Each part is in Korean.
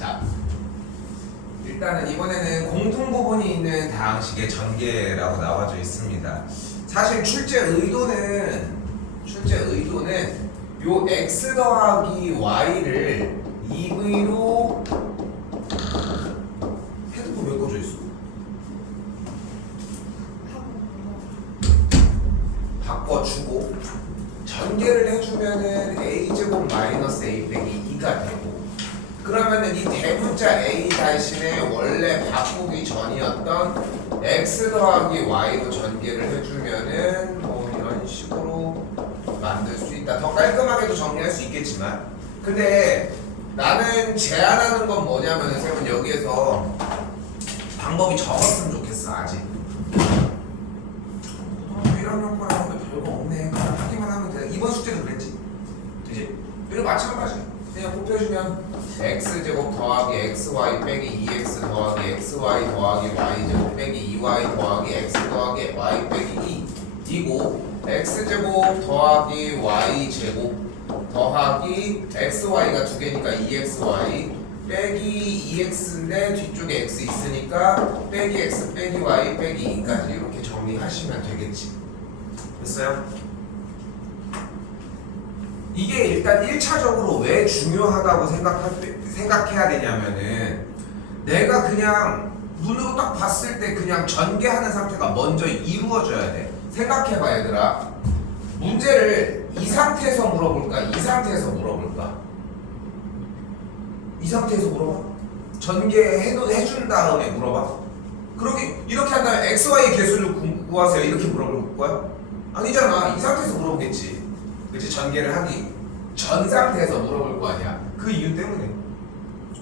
자, 일단은 이번에는 공통부분이 있는 다항식의 전개라고 나와져 있습니다. 사실 출제 의도는 요 x 더하기 y를 2v로 헤드폰 왜 꺼져 있어? 바꿔주고 전개를 해주면은 a제곱 마이너스 a 빼기 2가 되고, 그러면은 이 대문자 a 대신에 원래 바꾸기 전이었던 x 더하기 y로 전개를 해주면은 뭐 이런 식으로 만들 수 있다. 더 깔끔하게도 정리할 수 있겠지만, 근데 나는 제안하는 건 뭐냐면은 쌤은 여기에서 방법이 적었으면 좋겠어. 아직 이런 거랑 별거 없네. 그냥 하기만 하면 돼. 이번 숙제도 그랬지, 그지? 이거 마찬가지. 그냥 곱해주면 x제곱 더하기 xy 빼기 2x 더하기 xy 더하기 y제곱 빼기 2y 더하기 x 더하기 y 빼기 2이고, x제곱 더하기 y제곱 더하기 xy가 두 개니까 2xy 빼기 2x인데 뒤쪽에 x 있으니까 빼기 x 빼기 y 빼기 2까지 이렇게 정리하시면 되겠지. 됐어요? 이게 일단 1차적으로 왜 중요하다고 생각해야 되냐면은, 내가 그냥 눈으로 딱 봤을 때 그냥 전개하는 상태가 먼저 이루어져야 돼. 생각해봐 얘들아. 문제를 이 상태에서 물어볼까? 이 상태에서 물어볼까? 이 상태에서 물어봐? 전개해준 다음에 물어봐? 그러게 이렇게 한 다음에 xy의 개수를 구하세요 이렇게 물어볼 거야? 아니잖아. 이 상태에서 물어보겠지. 그치? 전개를 하기 전 상태에서 물어볼 거 아니야. 그 이유 때문에.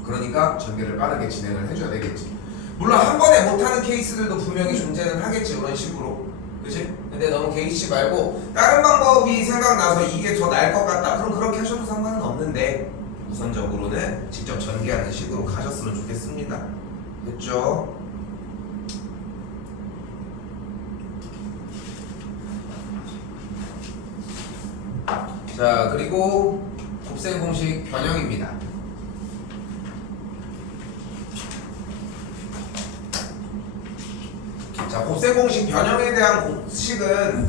그러니까 전개를 빠르게 진행을 해줘야 되겠지. 물론 한 번에 못하는 케이스들도 분명히 존재는 하겠지. 이런 식으로. 그치? 근데 너무 개의치 말고 다른 방법이 생각나서 이게 더 나을 것 같다. 그럼 그렇게 하셔도 상관은 없는데, 우선적으로는 직접 전개하는 식으로 가셨으면 좋겠습니다. 됐죠? 자, 그리고 곱셈 공식 변형입니다. 자, 곱셈 공식 변형에 대한 공식은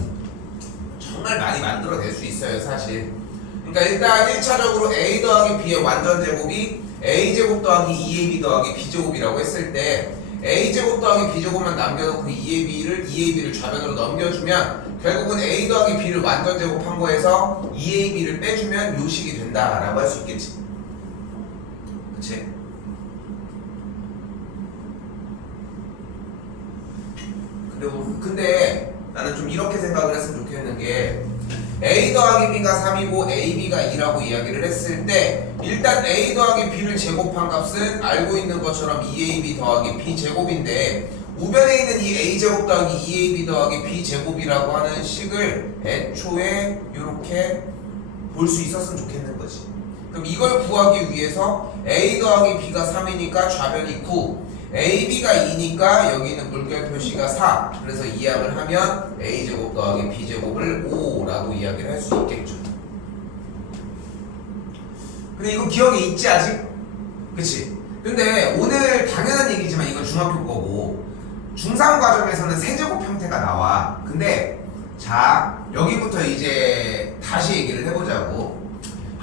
정말 많이 만들어낼 수 있어요, 사실. 그러니까 일단 1차적으로 a 더하기 b의 완전 제곱이 a제곱 더하기 2ab 더하기 b제곱이라고 했을 때, a제곱 더하기 b제곱만 남겨놓고 2ab를 좌변으로 넘겨주면 결국은 a 더하기 b를 완전 제곱한 거에서 2ab를 빼주면 요식이 된다라고 할 수 있겠지. 그치? 근데 나는 좀 이렇게 생각을 했으면 좋겠는 게, a 더하기 b가 3이고 ab가 2라고 이야기를 했을 때, 일단 a 더하기 b를 제곱한 값은 알고 있는 것처럼 2ab 더하기 b 제곱인데, 우변에 있는 이 a제곱 더하기 2ab 더하기 b 제곱이라고 하는 식을 애초에 이렇게 볼 수 있었으면 좋겠는 거지. 그럼 이걸 구하기 위해서 a 더하기 b가 3이니까 좌변이 9, ab가 2니까 여기는 물결 표시가 4. 그래서 이항을 하면 a제곱 더하기 b제곱을 5라고 이야기를 할 수 있겠죠. 근데 이거 기억에 있지 아직? 그치? 근데 오늘 당연한 얘기지만 이건 중학교 거고, 중3 과정에서는 세제곱 형태가 나와. 근데 자, 여기부터 이제 다시 얘기를 해보자고.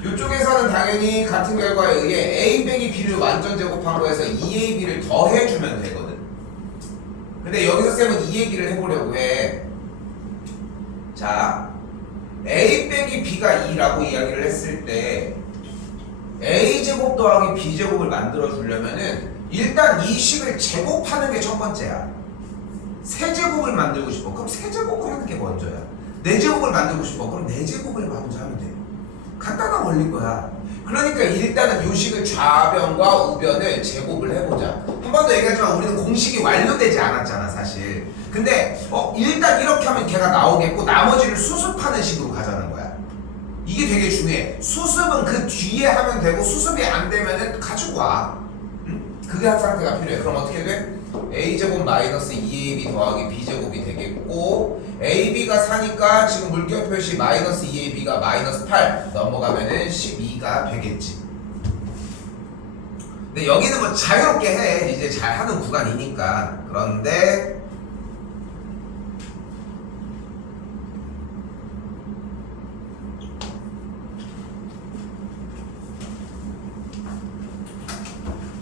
이쪽에서는 당연히 같은 결과에 의해 a 빼기 b를 완전 제곱한 거에서 2ab를 더해주면 되거든. 근데 여기서 쌤은 이 얘기를 해보려고 해. 자, a 빼기 b가 2라고 이야기를 했을 때 a제곱 더하기 b제곱을 만들어 주려면은 일단 이 식을 제곱하는 게 첫 번째야. 세제곱을 만들고 싶어. 그럼 세제곱을 하는 게 먼저야. 네제곱을 만들고 싶어. 그럼 네제곱을 먼저 하면 돼. 간단한 원리인 거야. 그러니까 일단은 요 식을 좌변과 우변을 제곱을 해보자. 한 번 더 얘기하지만 우리는 공식이 완료되지 않았잖아 사실. 근데 일단 이렇게 하면 걔가 나오겠고, 나머지를 수습하는 식으로 가자는 거야. 이게 되게 중요해. 수습은 그 뒤에 하면 되고, 수습이 안 되면은 가지고 와. 응? 그게 한 상태가 필요해. 그럼 어떻게 돼? a제곱 마이너스 2ab 더하기 b제곱이 되겠고, ab가 4니까 지금 물결 표시 마이너스 2ab가 마이너스 8 넘어가면은 12가 되겠지. 근데 여기는 뭐 자유롭게 해. 이제 잘하는 구간이니까. 그런데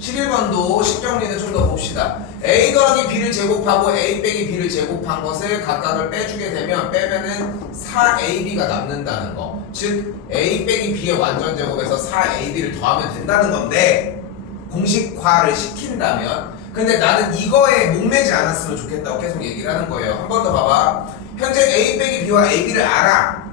(11번도) 식정리는 좀 더 봅시다. a 더하기 b를 제곱하고 a 빼기 b를 제곱한 것을 각각을 빼주게 되면 빼면은 4ab가 남는다는 거. 즉 a 빼기 b의 완전 제곱에서 4ab를 더하면 된다는 건데 공식화를 시킨다면, 근데 나는 이거에 목매지 않았으면 좋겠다고 계속 얘기를 하는 거예요. 한 번 더 봐봐. 현재 a 빼기 b와 ab를 알아.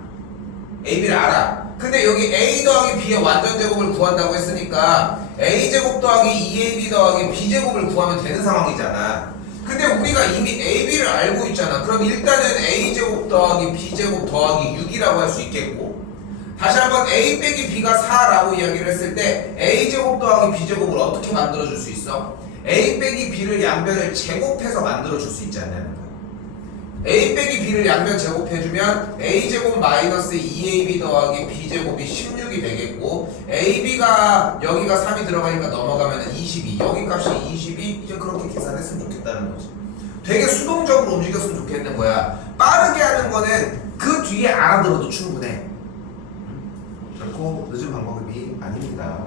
ab를 알아. 근데 여기 a 더하기 b의 완전 제곱을 구한다고 했으니까 a제곱 더하기 2ab 더하기 b제곱을 구하면 되는 상황이잖아. 근데 우리가 이미 ab를 알고 있잖아. 그럼 일단은 a제곱 더하기 b제곱 더하기 6이라고 할 수 있겠고, 다시 한번 a 빼기 b가 4라고 이야기를 했을 때 a제곱 더하기 b제곱을 어떻게 만들어줄 수 있어? a 빼기 b를 양변을 제곱해서 만들어줄 수 있지 않냐는 거야. a 빼기 b를 양변 제곱해주면 a제곱 마이너스 2ab 더하기 b제곱이 16이 되겠고, ab가 여기가 3이 들어가니까 넘어가면 22, 여기 값이 22, 이제 그렇게 계산했으면 좋겠다는 거지. 되게 수동적으로 움직였으면 좋겠는 거야. 빠르게 하는 거는 그 뒤에 알아들어도 충분해. 결코 늦은 방법이 아닙니다.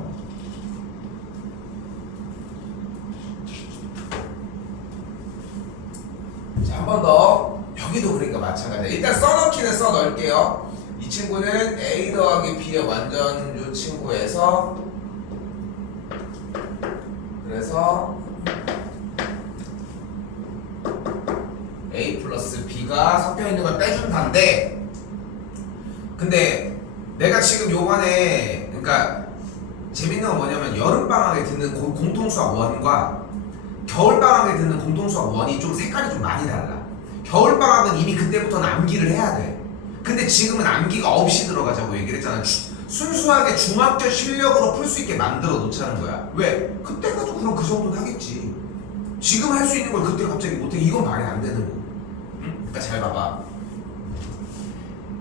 자, 한 번 더. 여기도 그러니까 마찬가지야. 일단 써넣기는 써넣을게요. 이 친구는 a 더하기 b의 완전 요 친구에서, 그래서 a 플러스 b가 섞여 있는 걸 빼준다는데, 근데 내가 지금 요번에, 그러니까 재밌는 건 뭐냐면 여름방학에 듣는 공통수학 1과 겨울방학에 듣는 공통수학 1이 좀 색깔이 좀 많이 달라. 겨울방학은 이미 그때부터는 암기를 해야 돼. 근데 지금은 암기가 없이 들어가자고 얘기를 했잖아. 순수하게 중학교 실력으로 풀 수 있게 만들어 놓자는 거야. 왜? 그때 가지고 그럼 그 정도는 하겠지. 지금 할 수 있는 걸 그때 갑자기 못해. 이건 말이 안 되는 거. 그러니까 잘 봐봐.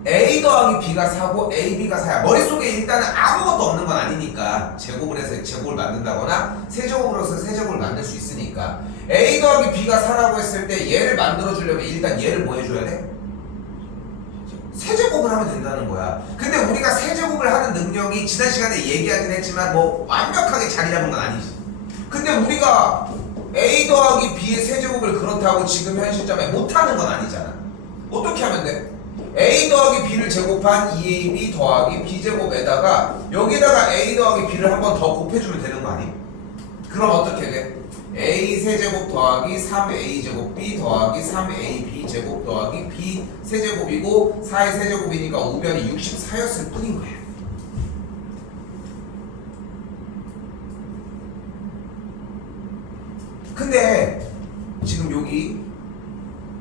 a 더하기 b가 4고 a, b가 4야. 머릿속에 일단은 아무것도 없는 건 아니니까 제곱을 해서 제곱을 만든다거나 세제곱을 해서 세제곱을 만들 수 있으니까 a 더하기 b가 4라고 했을 때 얘를 만들어주려면 일단 얘를 뭐 해줘야 돼? 세제곱을 하면 된다는 거야. 근데 우리가 세제곱을 하는 능력이 지난 시간에 얘기하긴 했지만 뭐 완벽하게 자리 잡은 건 아니지. 근데 우리가 a 더하기 b의 세제곱을 그렇다고 지금 현 시점에 못하는 건 아니잖아. 어떻게 하면 돼? a 더하기 b를 제곱한 2ab 더하기 b제곱에다가 여기다가 a 더하기 b를 한 번 더 곱해주면 되는 거 아니? 그럼 어떻게 돼? a 세제곱 더하기 3a 제곱 b 더하기 3ab 제곱 더하기 b 세제곱이고 4의 세제곱이니까 우변이 64였을 뿐인 거야. 근데 지금 여기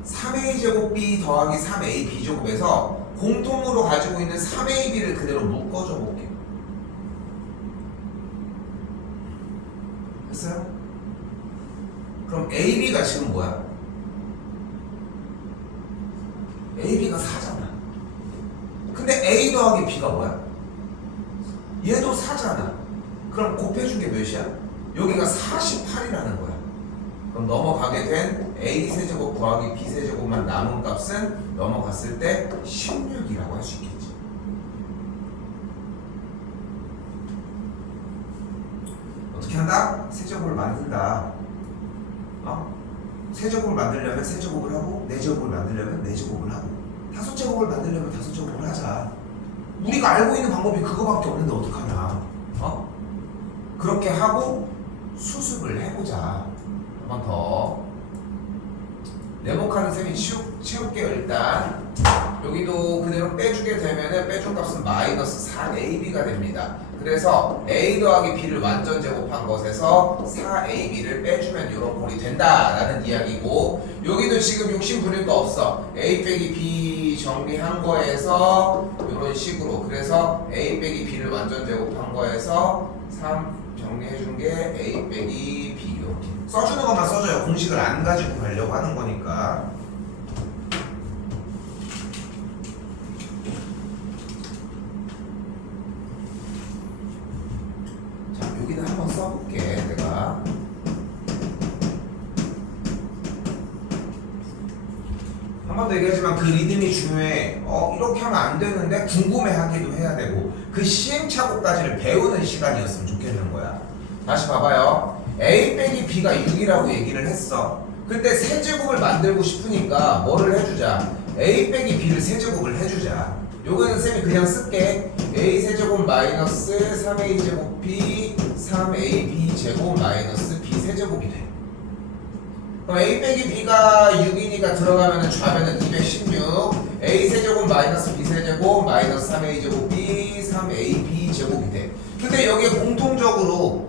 3a 제곱 b 더하기 3a b제곱에서 공통으로 가지고 있는 3ab를 그대로 묶어줘 볼게. 됐어요? 그럼 ab가 지금 뭐야? ab가 4잖아. 근데 a 더하기 b가 뭐야? 얘도 4잖아. 그럼 곱해준 게 몇이야? 여기가 48이라는 거야. 그럼 넘어가게 된 a 세제곱 더하기 b 세제곱만 남은 값은 넘어갔을 때 16이라고 할 수 있겠지. 어떻게 한다? 세제곱을 만든다. 세제곱을 만들려면 세제곱을 하고, 네제곱을 만들려면 네제곱을 하고, 다섯제곱을 만들려면 다섯제곱을 하자. 우리가 알고 있는 방법이 그거밖에 없는데 어떡하냐. 그렇게 하고 수습을 해보자. 한 번 더 네모칸은 셈이 치울게요. 일단 여기도 그대로 빼주게 되면은 빼준 값은 마이너스 4ab가 됩니다. 그래서 a 더하기 b를 완전 제곱한 것에서 4ab를 빼주면 이런 꼴이 된다라는 이야기고, 여기도 지금 욕심 부릴 거 없어. a 빼기 b 정리한 거에서 이런 식으로, 그래서 a 빼기 b를 완전 제곱한 거에서 3 정리해준 게 a 빼기 b, 이렇게 써주는 것만 써줘요. 공식을 안 가지고 가려고 하는 거니까. 자, 여기는 한번 써볼게. 내가 번도 얘기하지만 그 리듬이 중요해. 이렇게 하면 안 되는데 궁금해하기도 해야 되고 그 시행착오까지를 배우는 시간이었으면 좋겠는 거야. 다시 봐봐요. A 빼기 B가 6이라고 얘기를 했어. 그때 세제곱을 만들고 싶으니까 뭐를 해주자? A 빼기 B를 세제곱을 해주자. 요거는 쌤이 그냥 쓸게. A 세제곱 마이너스 3A 제곱 B 3AB 제곱 마이너스 B 세제곱이 돼. 그럼 A 빼기 B가 6이니까 들어가면은 좌변은 216 A 세제곱 마이너스 B 세제곱 마이너스 3A 제곱 B 3AB 제곱이 돼. 근데 여기에 공통적으로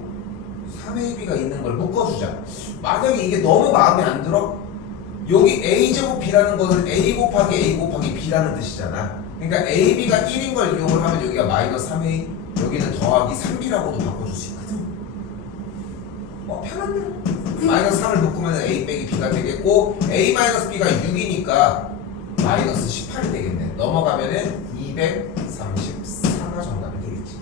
3AB가 있는 걸 묶어주자. 만약에 이게 너무 마음에 안 들어? 여기 A 제곱 B라는 거는 A 곱하기 B라는 뜻이잖아. 그러니까 AB가 1인 걸 이용을 하면 여기가 마이너스 3A 여기는 더하기 3B라고도 바꿔줄 수 있거든. 편한데 마이너스 3을 묶으면 A 빼기 B가 되겠고 A 마이너스 B가 6이니까 마이너스 18이 되겠네. 넘어가면은 234가 정답이 되겠지.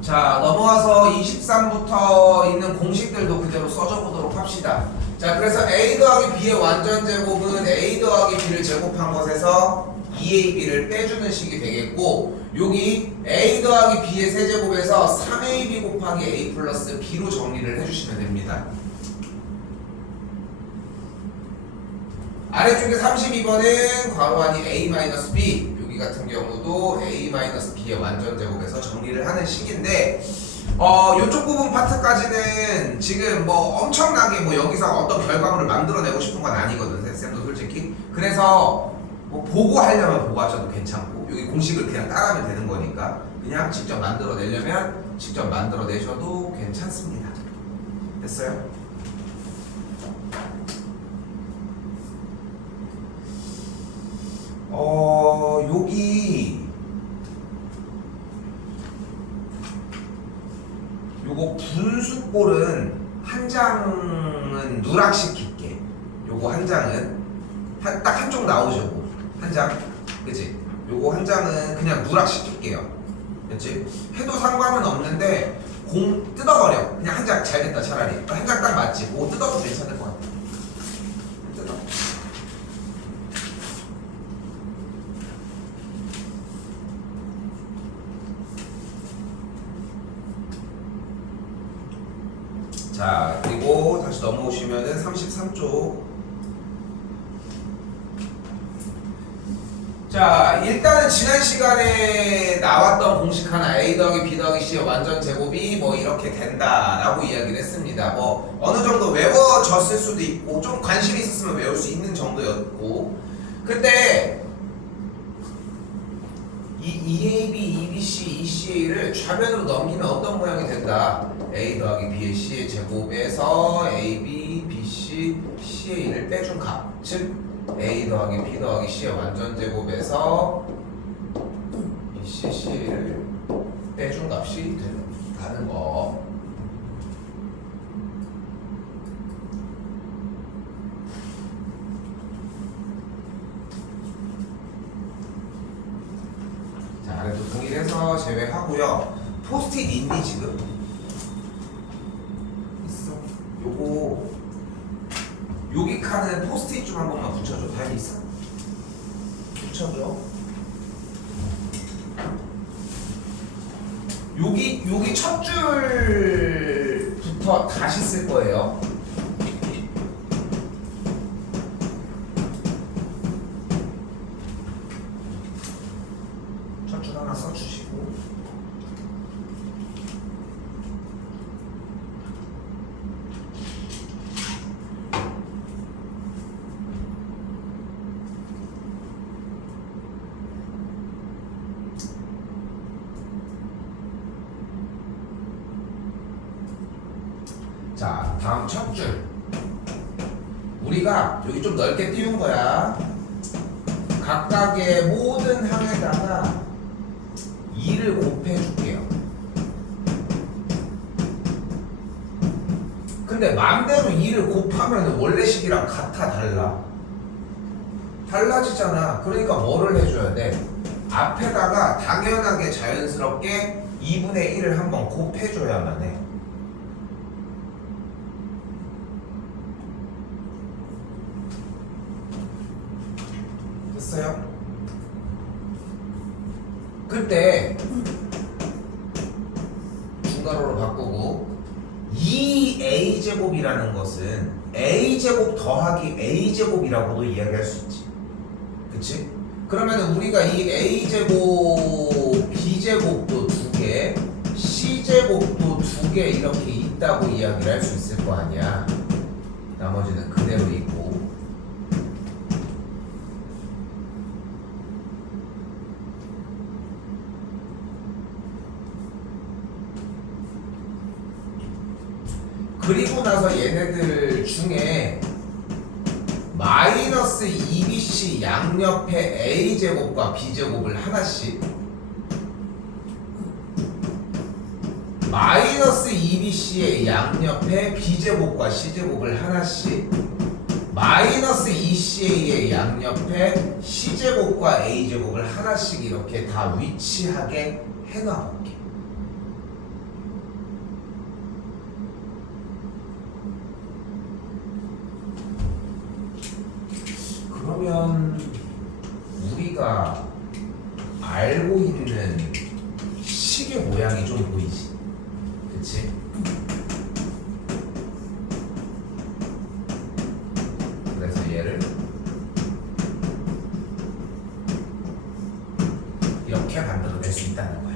자, 넘어와서 23부터 있는 공식들도 그대로 써줘 보도록 합시다. 자, 그래서 A 더하기 B의 완전 제곱은 A 더하기 B를 제곱한 것에서 2AB를 빼주는 식이 되겠고, 여기 A 더하기 B의 세제곱에서 3AB 곱하기 A 플러스 B로 정리를 해주시면 됩니다. 아래쪽에 32번은 괄호 안이 A-B, 여기 같은 경우도 A-B의 완전 제곱에서 정리를 하는 식인데, 요쪽 부분 파트까지는 지금 뭐 엄청나게 뭐 여기서 어떤 결과물을 만들어내고 싶은 건 아니거든, 쌤도 솔직히. 그래서 뭐 보고 하려면 보고 하셔도 괜찮고, 여기 공식을 그냥 따라하면 되는 거니까 그냥 직접 만들어내려면 직접 만들어내셔도 괜찮습니다. 됐어요? 여기 요거 분수꼴은 한 장은 누락시킬게. 요거 한 장은 딱 한쪽 나오죠. 한 장, 그치? 요거 한 장은 그냥 누락시킬게요. 그치? 해도 상관은 없는데 공 뜯어버려. 그냥 한 장 잘됐다 차라리. 한 장 딱 맞지? 그거 뜯어도 괜찮을 것 같아. 뜯어. 자, 그리고 다시 넘어오시면은 33쪽. 자, 일단은 지난 시간에 나왔던 공식 하나, A 더하기 B 더하기 C의 완전 제곱이 뭐 이렇게 된다라고 이야기를 했습니다. 뭐 어느 정도 외워졌을 수도 있고 좀 관심이 있었으면 외울 수 있는 정도였고, 그때 이 EAB, EBC, ECA를 좌변으로 넘기면 어떤 모양이 된다? A 더하기 B의 C의 제곱에서 AB, BC, CA를 빼준 값, 즉 A 더하기 B 더하기 C의 완전 제곱에서 BC, CA를 빼준 값이 된다는 거. 자, 그래도 동일해서 제외하고요. 포스트잇 있니 지금? 있어. 요거 여기 칸은 포스트잇 좀 한 번만 붙여줘. 타임 있어? 붙여줘. 여기 첫 줄부터 다시 쓸 거예요. 첫 줄 하나 써주시고. 자, 다음 첫 줄. 우리가 여기 좀 넓게 띄운 거야. 각각의 모든 항에다가 2를 곱해줄게요. 근데 맘대로 2를 곱하면 원래 식이랑 같아 달라? 달라지잖아. 그러니까 뭐를 해줘야 돼? 앞에다가 당연하게 자연스럽게 2분의 1을 한번 곱해줘야만 해. 됐어요? 그때 중괄호로 바꾸고 2a제곱이라는 것은 a제곱 더하기 a제곱이라고도 이야기할 수 있지. 그치? 그러면 우리가 이 a제곱 b제곱도 2개 c제곱도 2개 이렇게 있다고 이야기를 할 수 있을 거 아니야. 나머지는 그대로 있고. 그리고 나서 얘네들 중에 마이너스 2bc 양옆에 a제곱과 b제곱을 하나씩, 마이너스 2bc의 양옆에 b제곱과 c제곱을 하나씩, 마이너스 2ca의 양옆에 c제곱과 a제곱을 하나씩 이렇게 다 위치하게 해놔볼게. 그러면 우리가 알고 있는 식의 모양이 좀 보이지? 그치? 그래서 얘를 이렇게 만들어낼 수 있다는 거야.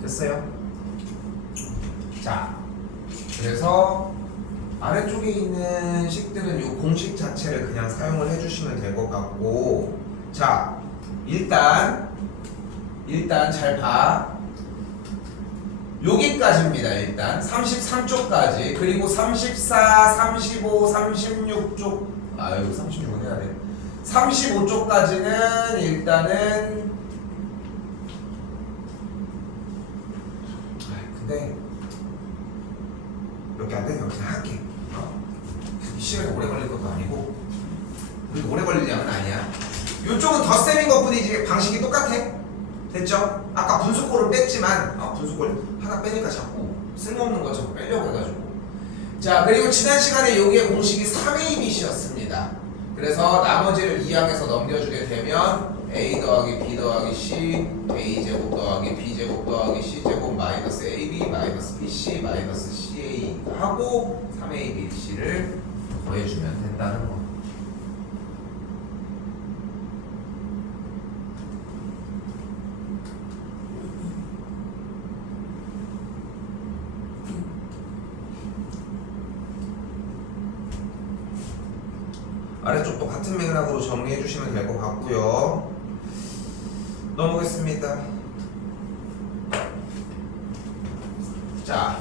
됐어요? 자, 그래서 아래쪽에 있는 식들은 이 공식 자체를 그냥 사용을 해주시면 될 것 같고, 자, 일단 잘 봐. 여기까지입니다. 일단 33쪽까지. 그리고 34, 35, 36쪽, 아 여기 36은 해야 돼. 35쪽까지는 일단은, 근데 이렇게 안 되면 그냥 할게. 이 시간이 오래 걸릴 것도 아니고, 그리고 오래 걸릴 양은 아니야. 이쪽은 덧셈인 것뿐이지 방식이 똑같아. 됐죠? 아까 분수꼴을 뺐지만 분수꼴 하나 빼니까 자꾸 쓸모없는 거 자꾸 빼려고 해가지고. 자, 그리고 지난 시간에 여기에 공식이 3abc였습니다. 그래서 나머지를 2항에서 넘겨주게 되면 a 더하기 b 더하기 c, a제곱 더하기 b제곱 더하기 c제곱 마이너스 ab 마이너스 bc 마이너스 ca 하고 3abc를 더해주면 된다는 거. 아래쪽도 같은 맥락으로 정리해 주시면 될 것 같고요. 넘어가겠습니다. 자,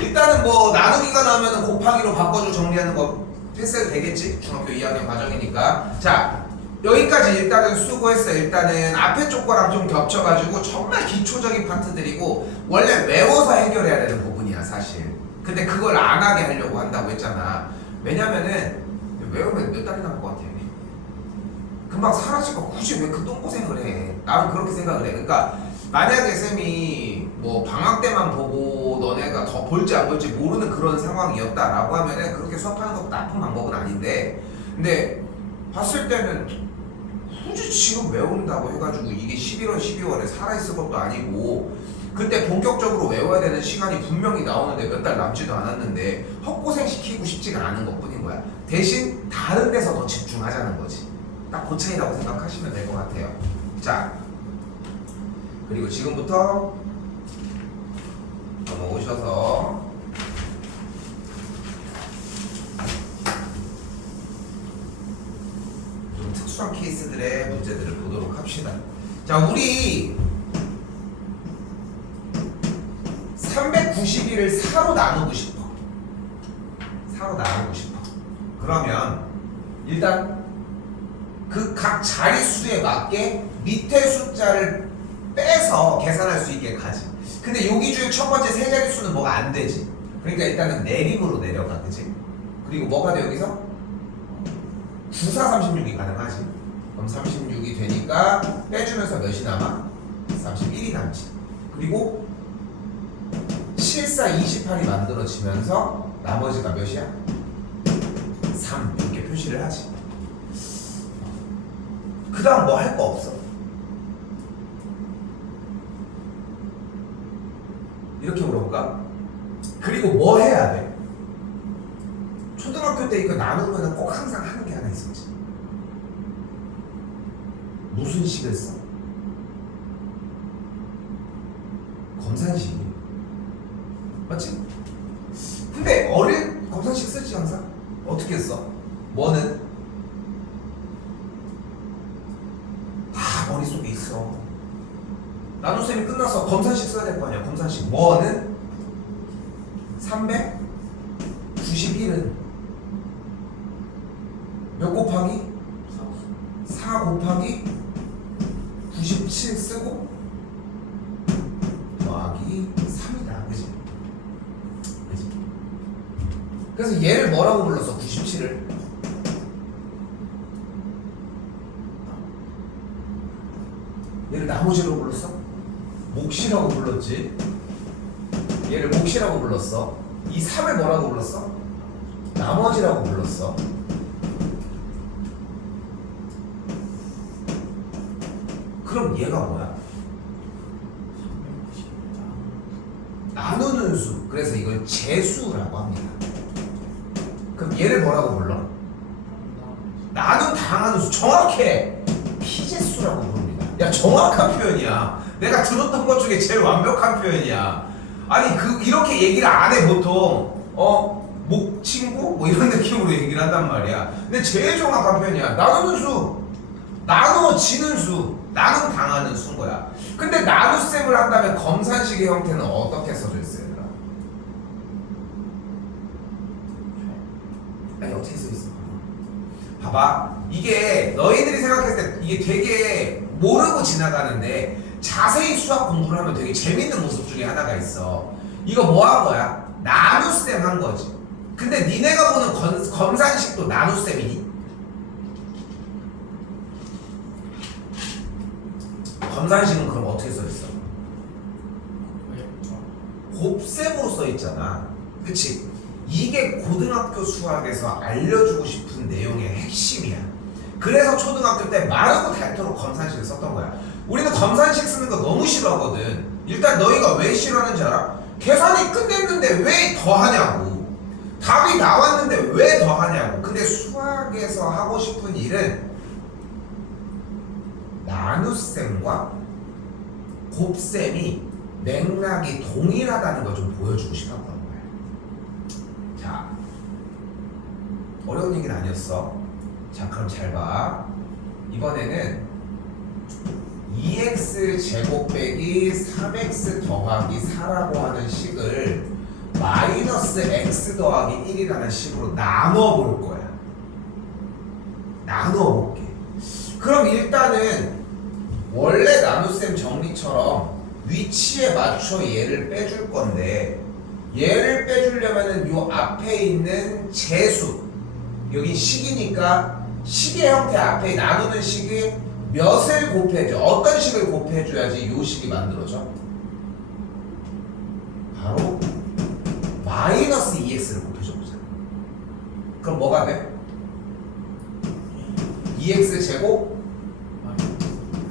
일단은 뭐 나누기가 나오면 곱하기로 바꿔줘 정리하는 거 패스해도 되겠지? 중학교 2학년 과정이니까. 자, 여기까지 일단은 수고했어. 일단은 앞에 쪽 거랑 좀 겹쳐가지고 정말 기초적인 파트들이고 원래 외워서 해결해야 되는 부분이야 사실. 근데 그걸 안 하게 하려고 한다고 했잖아. 왜냐면은 외우면 몇 달이 남을 것 같아. 금방 사라질 거 굳이 왜 그 똥고생을 해. 나는 그렇게 생각을 해. 그러니까 만약에 쌤이 뭐 방학 때만 보고 너네가 더 볼지 안 볼지 모르는 그런 상황이었다라고 하면은 그렇게 수업하는 것도 나쁜 방법은 아닌데, 근데 봤을 때는 굳이 지금 외운다고 해가지고 이게 11월 12월에 살아있을 것도 아니고 그때 본격적으로 외워야 되는 시간이 분명히 나오는데 몇 달 남지도 않았는데 헛고생 시키고 싶지가 않은 것 뿐인 거야. 대신 다른 데서 더 집중하자는 거지. 딱 그 차이라고 생각하시면 될 것 같아요. 자, 그리고 지금부터 넘어오셔서 특수한 케이스들의 문제들을 보도록 합시다. 자, 우리 391을 4로 나누고 싶어. 4로 나누고 싶어. 그러면 일단 그 각 자릿수에 맞게 밑에 숫자를 빼서 계산할 수 있게 가지. 근데 여기 중에 첫 번째 세 자릿수는 뭐가 안 되지. 그러니까 일단은 내림으로 내려가, 그치? 그리고 뭐가 돼 여기서? 9, 4, 36이 가능하지. 그럼 36이 되니까 빼주면서 몇이 남아? 31이 남지. 그리고 7, 4, 28이 만들어지면서 나머지가 몇이야? 3 이렇게 표시를 하지. 그 다음 뭐 할 거 없어. 이렇게 물어볼까? 그리고 뭐 해야 돼? 초등학교 때 이거 나누면 꼭 항상 하는 게 하나 있었지. 무슨 식을 써? 검산식. 맞지? 근데 어릴 검산식 쓰지 항상? 어떻게 써? 뭐는? 다 머릿속에 있어. 나눗셈이 끝나서 검산식 써야 될 거 아니야. 검산식. 뭐는? 391은 몇 곱하기? 4 곱하기 97 쓰고 더하기 3이다. 그지? 그지? 그래서 얘를 뭐라고 불렀어? 97을 얘를 나머지로 불렀어? 몫이라고 불렀지. 얘를 몫이라고 불렀어. 이 3을 뭐라고 불렀어? 나머지라고 불렀어. 그럼 얘가 뭐야? 나누는 수. 그래서 이걸 제수라고 합니다. 그럼 얘를 뭐라고 불러? 나눈 당하는 수. 정확해. 피제수라고 부릅니다. 야, 정확한 표현이야. 내가 들었던 것 중에 제일 완벽한 표현이야. 아니 이렇게 얘기를 안 해 보통. 목 친구 뭐 이런 느낌으로 얘기를 한단 말이야. 근데 제일 정확한 표현이야. 나누는 수, 나누어지는 수, 나눔 당하는 수인 거야. 근데 나눗셈을 한다면 검산식의 형태는 어떻게 써져 있어요? 아니 어떻게 써 있어? 봐봐. 이게 너희들이 생각했을 때 이게 되게 모르고 지나가는데 자세히 수학 공부를 하면 되게 재밌는 모습 중에 하나가 있어. 이거 뭐 한 거야? 나눗셈 한 거지. 근데 니네가 보는 검산식도 나눗셈이니? 검산식은 그럼 어떻게 써 있어? 곱셈으로 써 있잖아. 그치? 이게 고등학교 수학에서 알려주고 싶은 내용의 핵심이야. 그래서 초등학교 때 마르고 닳도록 검산식을 썼던 거야. 우리는 검산식 쓰는 거 너무 싫어하거든. 일단 너희가 왜 싫어하는지 알아? 계산이 끝냈는데 왜 더 하냐고. 답이 나왔는데 왜 더 하냐고. 근데 수학에서 하고 싶은 일은 나눗셈과 곱셈이 맥락이 동일하다는 걸 좀 보여주고 싶었던 거야. 자, 어려운 얘기는 아니었어. 자, 그럼 잘 봐. 이번에는 2x 제곱 빼기 3x 더하기 4라고 하는 식을 마이너스 x 더하기 1이라는 식으로 나눠 볼 거야. 나눠 볼게. 그럼 일단은 원래 나눗셈 정리처럼 위치에 맞춰 얘를 빼줄 건데, 얘를 빼주려면은 요 앞에 있는 제수, 여기 식이니까 식의 형태 앞에 나누는 식이 몇을 곱해줘? 어떤 식을 곱해줘야지 요 식이 만들어져? 바로 마이너스 2x를 곱해줘 보자. 그럼 뭐가 돼? 2x 제곱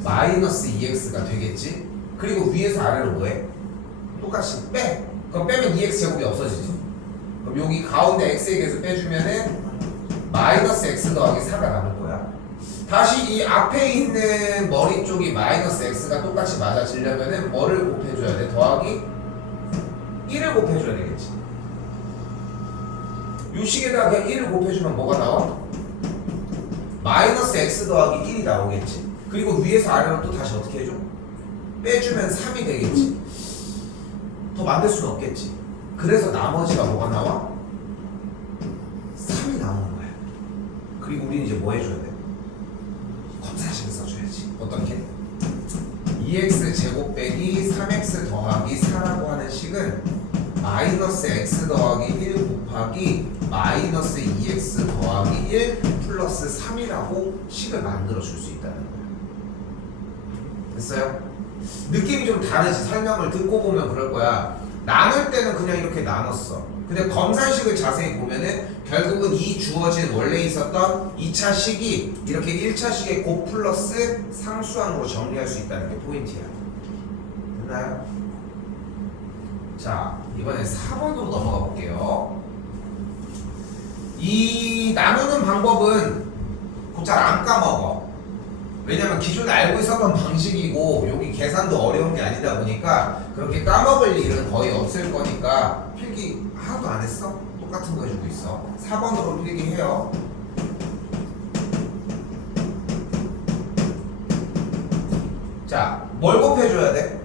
마이너스 2x가 되겠지? 그리고 위에서 아래로 뭐해? 똑같이 빼. 그럼 빼면 2x 제곱이 없어지지. 그럼 여기 가운데 x에 대해서 빼주면은 마이너스 x 더하기 4가 남을 거야. 다시 이 앞에 있는 머리 쪽이 마이너스 x가 똑같이 맞아지려면은 뭐를 곱해줘야 돼? 더하기 1을 곱해줘야 되겠지. 요 식에다가 그냥 1을 곱해주면 뭐가 나와? 마이너스 x 더하기 1이 나오겠지. 그리고 위에서 아래로 또 다시 어떻게 해줘? 빼주면 3이 되겠지. 더 만들 수는 없겠지. 그래서 나머지가 뭐가 나와? 3이 나오는 거야. 그리고 우리는 이제 뭐 해줘야 돼? 검사식을 써줘야지. 어떻게? 2x 제곱 빼기 3x 더하기 4라고 하는 식은 마이너스 x 더하기 1 곱하기 마이너스 2x 더하기 1 플러스 3이라고 식을 만들어 줄 수 있다는 거야. 됐어요? 느낌이 좀 다르지. 설명을 듣고 보면 그럴 거야. 나눌 때는 그냥 이렇게 나눴어. 근데 검산식을 자세히 보면은 결국은 이 주어진 원래 있었던 2차 식이 이렇게 1차 식의 곱 플러스 상수항으로 정리할 수 있다는 게 포인트야. 됐나요? 자, 이번에 4번으로 넘어가 볼게요. 이 나누는 방법은 곧잘 안 까먹어. 왜냐면 기존에 알고 있었던 방식이고 여기 계산도 어려운 게 아니다 보니까 그렇게 까먹을 일은 거의 없을 거니까 필기 하나도 안 했어? 똑같은 거 해주고 있어. 4번으로 필기해요. 자, 뭘 곱해줘야 돼?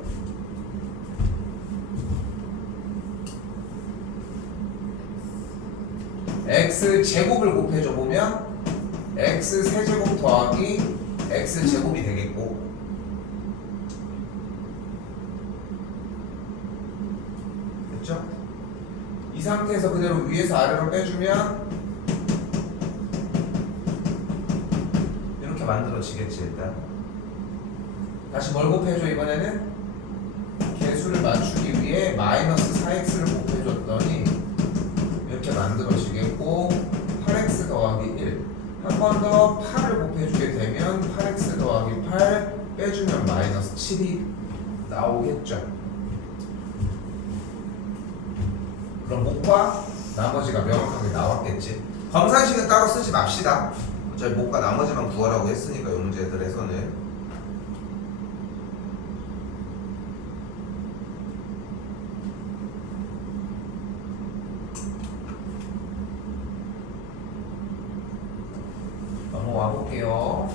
x 제곱을 곱해줘 보면 x 세제곱 더하기 x 제곱이 되겠고, 됐죠? 이 상태에서 그대로 위에서 아래로 빼주면 이렇게 만들어지겠지. 일단 다시 뭘 곱해줘? 이번에는 개수를 맞추기 위해 마이너스 4x를 곱해줬더니 이렇게 만들어지겠고, 8x 더하기 1 한 번 더 8을 곱해주게 되면 8x 더하기 8 빼주면 마이너스 7이 나오겠죠. 그럼 목과 나머지가 명확하게 나왔겠지. 검산식은 따로 쓰지 맙시다. 어차피 목과 나머지만 구하라고 했으니까 이 문제들에서는. 넘어와 볼게요.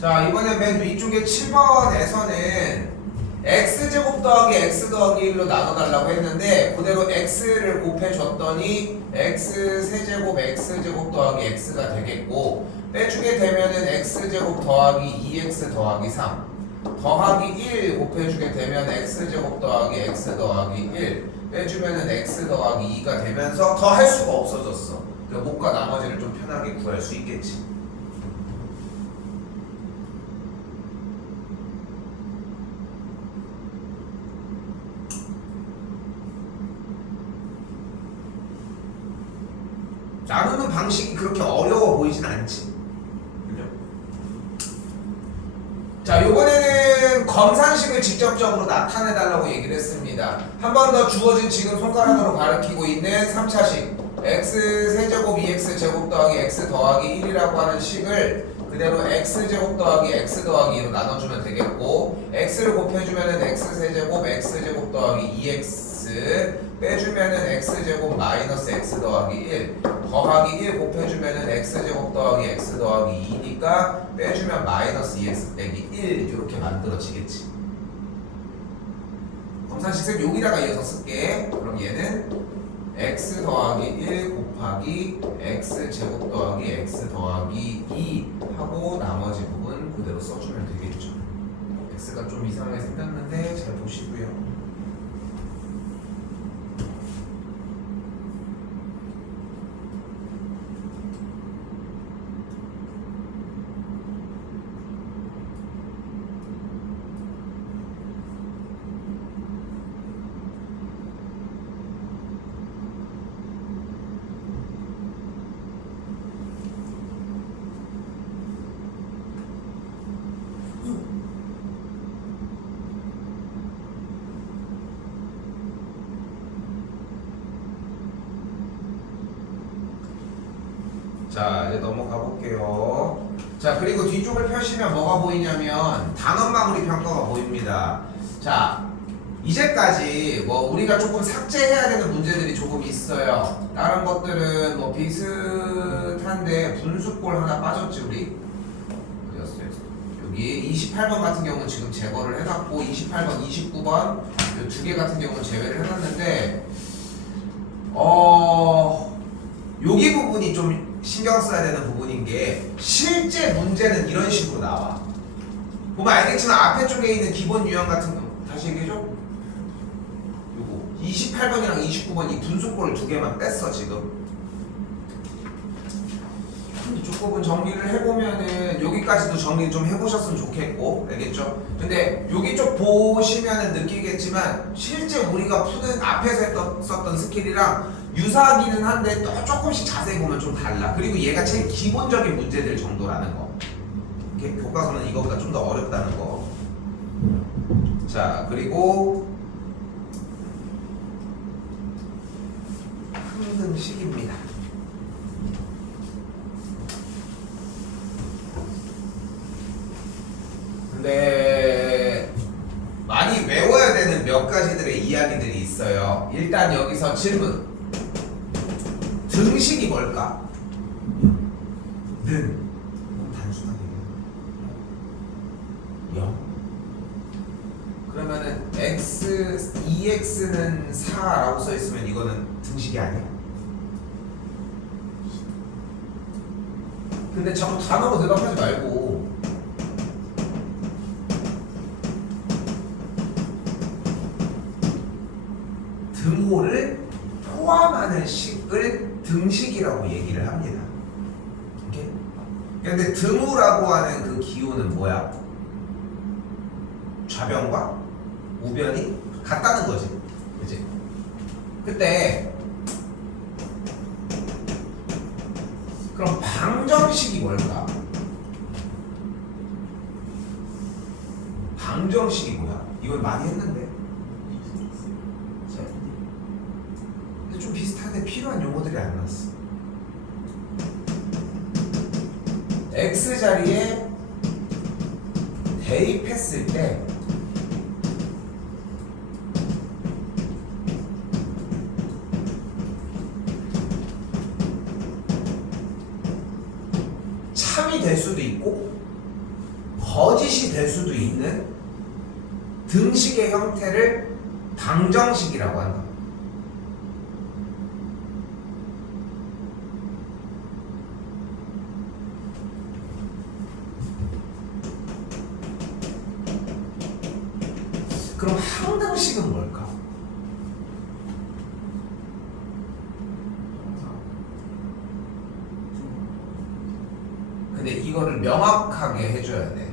자, 이번에 맨 위쪽에 7번에서는 x제곱 더하기 x 더하기 1로 나눠달라고 했는데 그대로 x를 곱해줬더니 x 세제곱 x제곱 더하기 x가 되겠고, 빼주게 되면은 x제곱 더하기 2x 더하기 3 더하기 1 곱해주게 되면 x제곱 더하기 x 더하기 1 빼주면은 x 더하기 2가 되면서 더 할 수가 없어졌어. 그러니까 목과 나머지를 좀 편하게 구할 수 있겠지. 나누는 방식이 그렇게 어려워 보이진 않지. 그죠? 자, 요번에는 검산식을 직접적으로 나타내달라고 얘기를 했습니다. 한 번 더 주어진 지금 손가락으로 가리키고 있는 3차식 x 세제곱 2x 제곱 더하기 x 더하기 1이라고 하는 식을 그대로 x 제곱 더하기 x 더하기 2로 나눠주면 되겠고, x를 곱해주면은 x 세제곱 x 제곱 더하기 2x 빼주면은 x 제곱 마이너스 x 더하기 1 더하기 1 곱해주면은 x 제곱 더하기 x 더하기 2니까 빼주면 마이너스 2x 빼기 1 이렇게 만들어지겠지. 검산식을 여기다가 이어서 쓸게. 그럼 얘는 x 더하기 1 곱하기 x 제곱 더하기 x 더하기 2 하고 나머지 부분 그대로 써주면 되겠죠. x가 좀 이상하게 생겼는데 잘 보시고요. 자, 이제 넘어가 볼게요. 자, 그리고 뒤쪽을 펴시면 뭐가 보이냐면 단원 마무리 평가가 보입니다. 자, 이제까지 뭐 우리가 조금 삭제해야 되는 문제들이 조금 있어요. 다른 것들은 뭐 비슷한데 분수꼴 하나 빠졌지 우리. 어디였어요? 여기 28번 같은 경우는 지금 제거를 해놨고 28번, 29번 이 두 개 같은 경우는 제외를 해놨는데 여기 부분이 좀 신경 써야 되는 부분인 게 실제 문제는 이런 식으로 나와. 보면 알겠지만 앞에 쪽에 있는 기본 유형 같은 거 다시 얘기해줘. 요거 28번이랑 29번 이 분수꼴을 두 개만 뺐어 지금. 이쪽 부분 정리를 해보면은 여기까지도 정리 좀 해보셨으면 좋겠고 알겠죠? 근데 여기 쪽 보시면은 느끼겠지만 실제 우리가 푸는 앞에서 썼던 스킬이랑 유사하기는 한데 또 조금씩 자세히 보면 좀 달라. 그리고 얘가 제일 기본적인 문제들 정도라는 거. 이렇게 교과서는 이거보다 좀 더 어렵다는 거. 자, 그리고 항등식입니다. 근데 많이 외워야 되는 몇 가지들의 이야기들이 있어요. 일단 여기서 질문. 등식이 뭘까? 는 단순하게 0. 그러면은 x 2x는 4라고 써 있으면 이거는 등식이 아니야. 근데 자꾸 단어로 대답하지 말고 등호를 포함하는 식을 등식이라고 얘기를 합니다. 오케이? 근데 등호라고 하는 그 기호는 뭐야? 좌변과 우변이 같다는 거지. 그치? 그때 그럼 방정식이 뭘까? 방정식이 뭐야? 이걸 많이 했는데. 근데 좀 비슷한데 필요한 용어들이 안 나왔어. x 자리에 대입했을 때 참이 될 수도 있고 거짓이 될 수도 있는 등식의 형태를 방정식이라고 한다. 그럼 항등식은 뭘까? 근데 이거를 명확하게 해줘야 돼.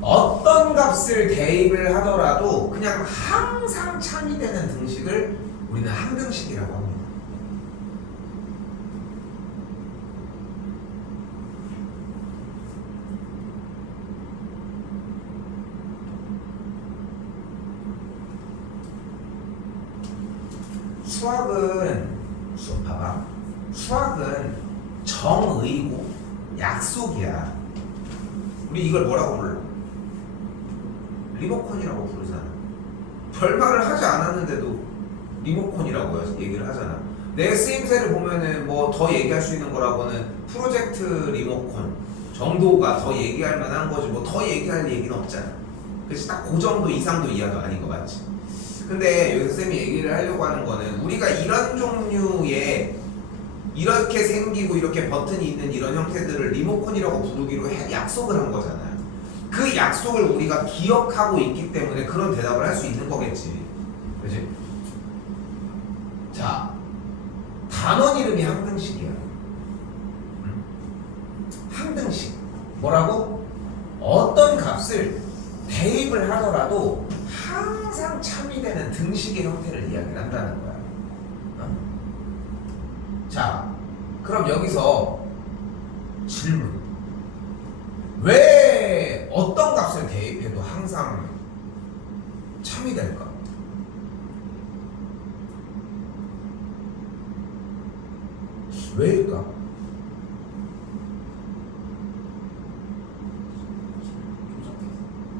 어떤 값을 대입을 하더라도 그냥 항상 참이 되는 등식을 우리는 항등식이라고 합니다. 수학은 정의고 약속이야. 우리 이걸 뭐라고 불러? 리모컨이라고 부르잖아. 별말을 하지 않았는데도 리모컨이라고 얘기를 하잖아. 내 쓰임새를 보면은 뭐 더 얘기할 수 있는 거라고는 프로젝트 리모컨 정도가 더 얘기할 만한 거지 뭐 더 얘기할 얘기는 없잖아. 그래서 딱 그 정도 이상도 이하도 아닌 거 맞지? 근데 여기서 쌤이 얘기를 하려고 하는 거는 우리가 이런 종류의 이렇게 생기고 이렇게 버튼이 있는 이런 형태들을 리모컨이라고 부르기로 약속을 한 거잖아요. 그 약속을 우리가 기억하고 있기 때문에 그런 대답을 할 수 있는 거겠지. 그치? 자, 단원 이름이 항등식이야. 항등식. 뭐라고? 어떤 값을 대입을 하더라도 항상 참이 되는 등식의 형태를 이야기를 한다는 거야. 자, 그럼 여기서 질문. 왜 어떤 값을 대입해도 항상 참이 될까? 왜일까?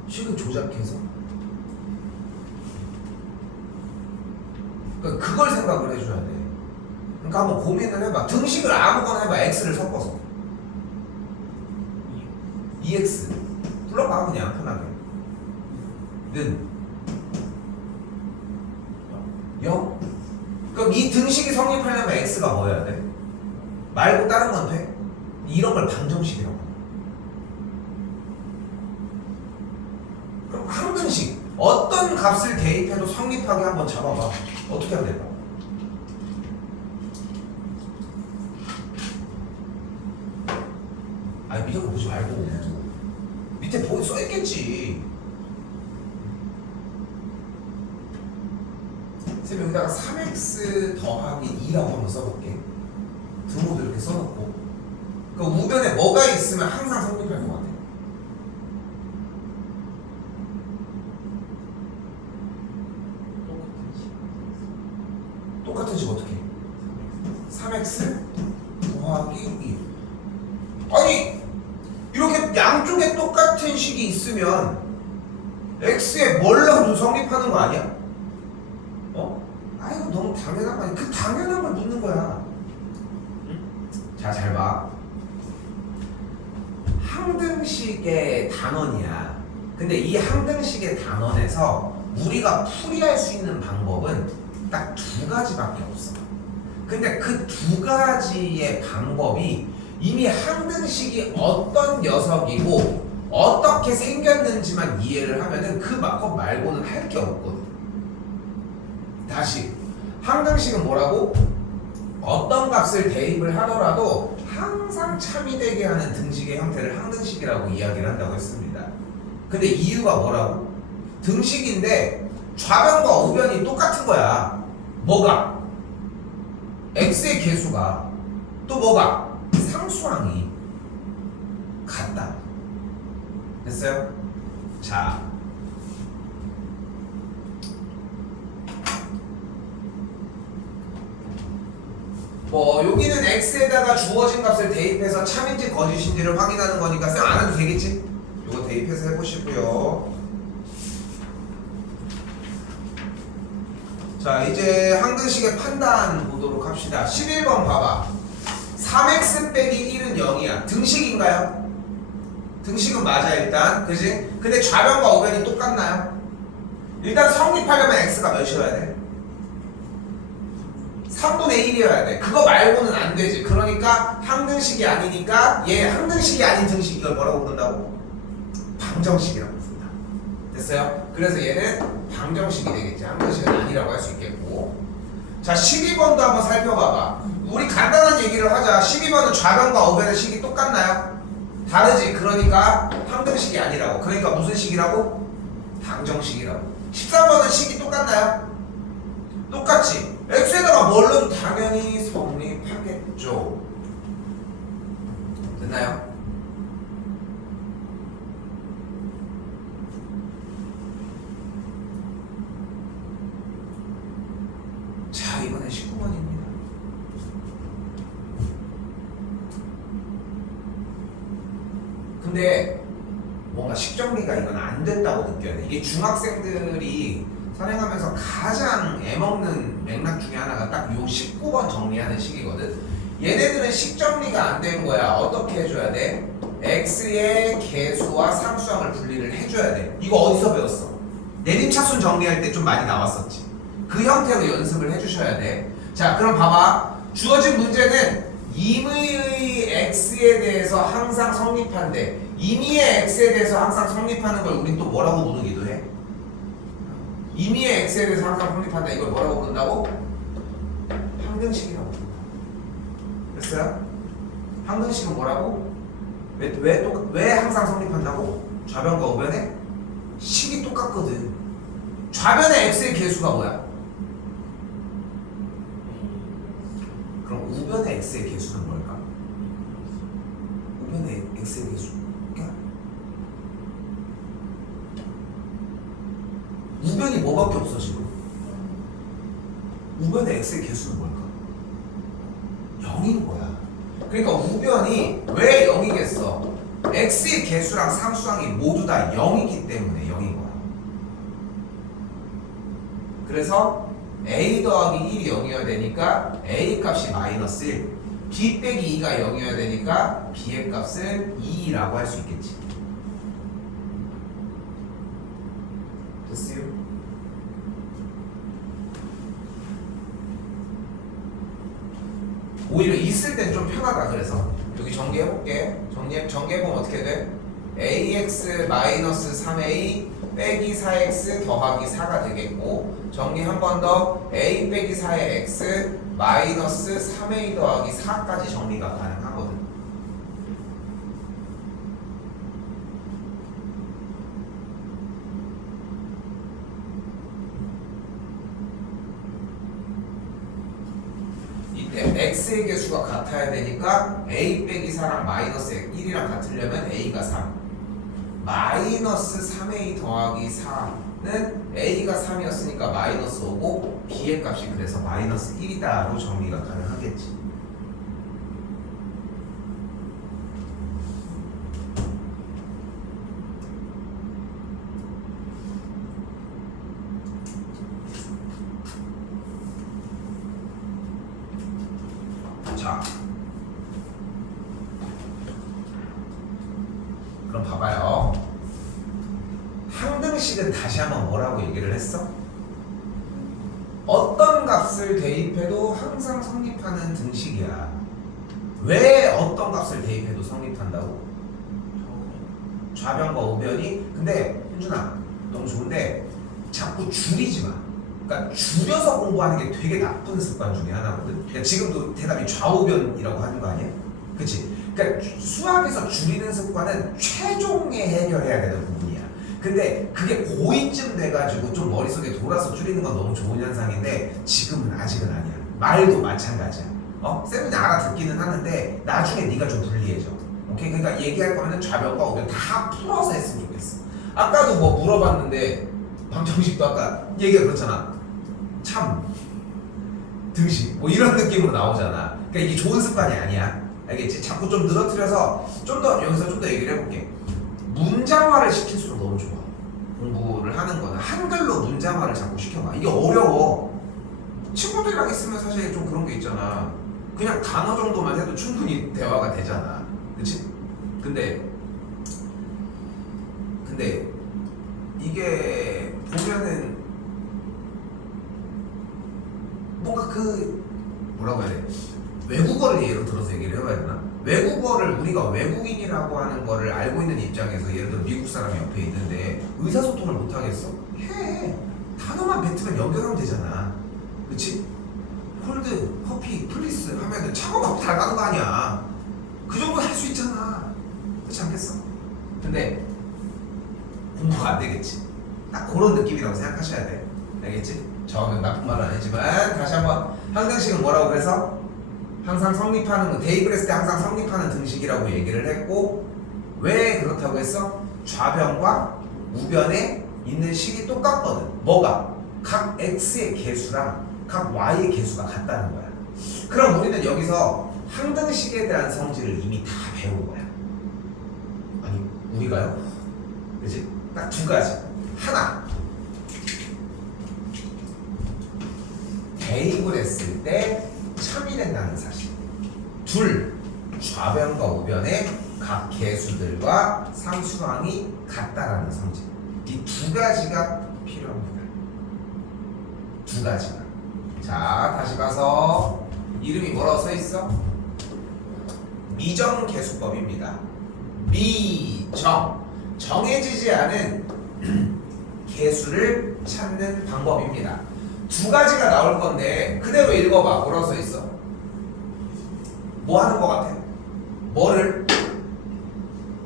식을 조작해서? 그러니까 그걸 생각을 해줘야 돼. 그러니까 한번 고민을 해봐. 등식을 아무거나 해봐. x를 섞어서 2x 불러봐 그냥 편하게. 는 0? 그럼 이 등식이 성립하려면 x가 뭐여야 돼? 말고 다른 건 돼? 이런 걸 방정식이라고 해. 그럼 항등식 어떤 값을 대입해도 성립하게 한번 잡아봐. 어떻게 하면 될까? 아니 밑에 거 보지 말고 밑에 보기 써있겠지. 쌤 여기다가 3x 더하기 2라고 한번 써볼게. 등호도 이렇게 써놓고 그 우변에 뭐가 있으면 항상 성립할 것 같아. 똑같은 식 어떻게 해? 3x 더하기 2. 아니 이렇게 양쪽에 똑같은 식이 있으면 x에 뭘 넣어도 성립하는 거 아니야? 어? 아 이거 너무 당연한 거 아니야? 그 당연한 걸 묻는 거야. 자, 잘 봐. 항등식의 단원이야. 근데 이 항등식의 단원에서 우리가 풀이할 수 있는 방법은 딱 두 가지밖에 없어. 근데 그 두 가지의 방법이 이미 항등식이 어떤 녀석이고 어떻게 생겼는지만 이해를 하면은 그 것 말고는 할 게 없거든. 다시 항등식은 뭐라고? 어떤 값을 대입을 하더라도 항상 참이 되게 하는 등식의 형태를 항등식이라고 이야기를 한다고 했습니다. 근데 이유가 뭐라고? 등식인데 좌변과 우변이 똑같은 거야. 뭐가? x의 개수가 또 뭐가? 상수항이 같다. 됐어요? 자, 여기는 x에다가 주어진 값을 대입해서 참인지 거짓인지를 확인하는 거니까 쌤 안 해도 되겠지? 요거 대입해서 해보시고요. 자, 이제 항등식의 판단 보도록 합시다. 11번 봐봐. 3x 빼기 1은 0이야. 등식인가요? 등식은 맞아 일단. 그지? 근데 좌변과 우변이 똑같나요? 일단 성립하려면 x가 몇이어야 돼? 3분의 1이어야 돼. 그거 말고는 안 되지. 그러니까 항등식이 아니니까 얘 항등식이 아닌 등식 이걸 뭐라고 부른다고? 방정식이라고 부른다. 됐어요? 그래서 얘는 방정식이 되겠지. 항등식은 아니라고 할 수 있겠고. 자, 12번도 한번 살펴봐봐. 우리 간단한 얘기를 하자. 12번은 좌변과 우변의 식이 똑같나요? 다르지. 그러니까 항등식이 아니라고. 그러니까 무슨 식이라고? 방정식이라고. 13번은 식이 똑같나요? 똑같지. x에다가 뭘 넣어도 당연히 성립하겠죠. 됐나요? 자, 이번엔 19번입니다. 근데 뭔가 식정리가 이건 안 됐다고 느껴야 돼. 이게 중학생들이 선행하면서 가장 애먹는 맥락 중에 하나가 딱 요 19번 정리하는 식이거든. 얘네들은 식정리가 안 된 거야. 어떻게 해줘야 돼? x의 개수와 상수항을 분리를 해줘야 돼. 이거 어디서 배웠어? 내림차순 정리할 때 좀 많이 나왔었지. 그 형태로 연습을 해주셔야 돼. 자, 그럼 봐봐. 주어진 문제는 임의의 x에 대해서 항상 성립한데 임의의 x에 대해서 항상 성립하는 걸 우린 또 뭐라고 부르기도 해? 임의의 x에 대해서 항상 성립한다. 이걸 뭐라고 부른다고? 항등식이라고 부른다. 됐어요? 항등식은 뭐라고? 왜 항상 성립한다고? 좌변과 우변에 식이 똑같거든. 좌변의 x의 개수가 뭐야? 그럼 우변의 x의 개수는 뭘까? 우변의 x의 개수. 우변이 뭐밖에 없어 지금? 우변의 x의 개수는 뭘까? 0인 거야. 그러니까 우변이 왜 0이겠어? x의 개수랑 상수항이 모두 다 0이기 때문에 0인 거야. 그래서 a 더하기 1이 0이어야 되니까 a 값이 마이너스 1, b 빼기 2가 0이어야 되니까 b의 값은 2라고 할 수 있겠지. 됐어요? 오히려 있을 땐 좀 편하다. 그래서 여기 정리해볼게. 정리해보면 어떻게 돼? ax 마이너스 3a 빼기 4x 더하기 4가 되겠고, 정리 한 번 더. a 빼기 4의 x 마이너스 3a 더하기 4까지 정리가 가능하거든. 이때 x의 개수가 같아야 되니까 a 빼기 4랑 마이너스 1이랑 같으려면 a가 3, 마이너스 3a 더하기 4는 a가 3이었으니까 마이너스 5고 b의 값이 그래서 마이너스 1이다로 정리가 가능하겠지. 자, 그럼 봐봐요. 항등식은 다시 한번 뭐라고 얘기를 했어? 어떤 값을 대입해도 항상 성립하는 등식이야. 왜 어떤 값을 대입해도 성립한다고? 좌변과 우변이. 근데 현준아, 너무 좋은데 자꾸 줄이지 마. 그러니까 줄여서 공부하는 게 되게 나쁜 습관 중에 하나거든. 그러니까 지금도 대답이 좌우변이라고 하는 거 아니야? 그치? 그러니까 수학에서 줄이는 습관은 최종에 해결해야 되는 부분이야. 근데 그게 고2쯤 돼가지고 좀 머릿속에 돌아서 줄이는 건 너무 좋은 현상인데 지금은 아직은 아니야. 말도 마찬가지야. 쌤은 알아듣기는 하는데 나중에 네가 좀 불리해져. 오케이? 그러니까 얘기할 거면은 좌변과 우변 다 풀어서 했으면 좋겠어. 아까도 뭐 물어봤는데 방정식도 아까 얘기가 그렇잖아. 참 등식 뭐 이런 느낌으로 나오잖아. 그러니까 이게 좋은 습관이 아니야. 알겠지? 자꾸 좀 늘어뜨려서 좀 더 여기서 좀 더 얘기를 해볼게. 문장화를 시킬수록 너무 좋아. 공부를 하는 거는 한글로 문장화를 자꾸 시켜봐. 이게 어려워. 친구들이랑 있으면 사실 좀 그런 게 있잖아. 그냥 단어 정도만 해도 충분히 대화가 되잖아. 그치? 근데 이게 보면은 뭔가 뭐라고 해야 돼? 외국어를 예로 들어서 얘기를 해봐야 되나? 외국어를 우리가 외국인이라고 하는 거를 알고 있는 입장에서 예를 들어 미국 사람이 옆에 있는데 의사소통을 못 하겠어? 해. 단어만 뱉으면 연결하면 되잖아. 그치? 홀드, 커피, 플리스 하면은 창어가 잘 가는 거 아니야. 그 정도 할 수 있잖아. 그렇지 않겠어? 근데 공부가 안 되겠지. 딱 그런 느낌이라고 생각하셔야 돼. 알겠지? 저는 나쁜 말은 아니지만 다시 한번 항등식은 뭐라고 그래서? 항상 성립하는, 대입을 했을 때 항상 성립하는 등식이라고 얘기를 했고, 왜 그렇다고 했어? 좌변과 우변에 있는 식이 똑같거든. 뭐가? 각 x의 개수랑 각 y의 개수가 같다는 거야. 그럼 우리는 여기서 항등식에 대한 성질을 이미 다 배운 거야. 아니 우리가요? 그치? 딱 두 가지. 하나, 대입을 했을 때 참이 된다는 사실. 둘, 좌변과 우변의 각 개수들과 상수항이 같다라는 성질. 이 두 가지가 필요합니다. 두 가지가. 자, 다시 가서 이름이 뭐라고 써 있어? 미정계수법입니다. 미정. 정해지지 않은 개수를 찾는 방법입니다. 두 가지가 나올 건데 그대로 읽어봐. 뭐라고 써 있어? 뭐 하는 거 같아? 뭐를?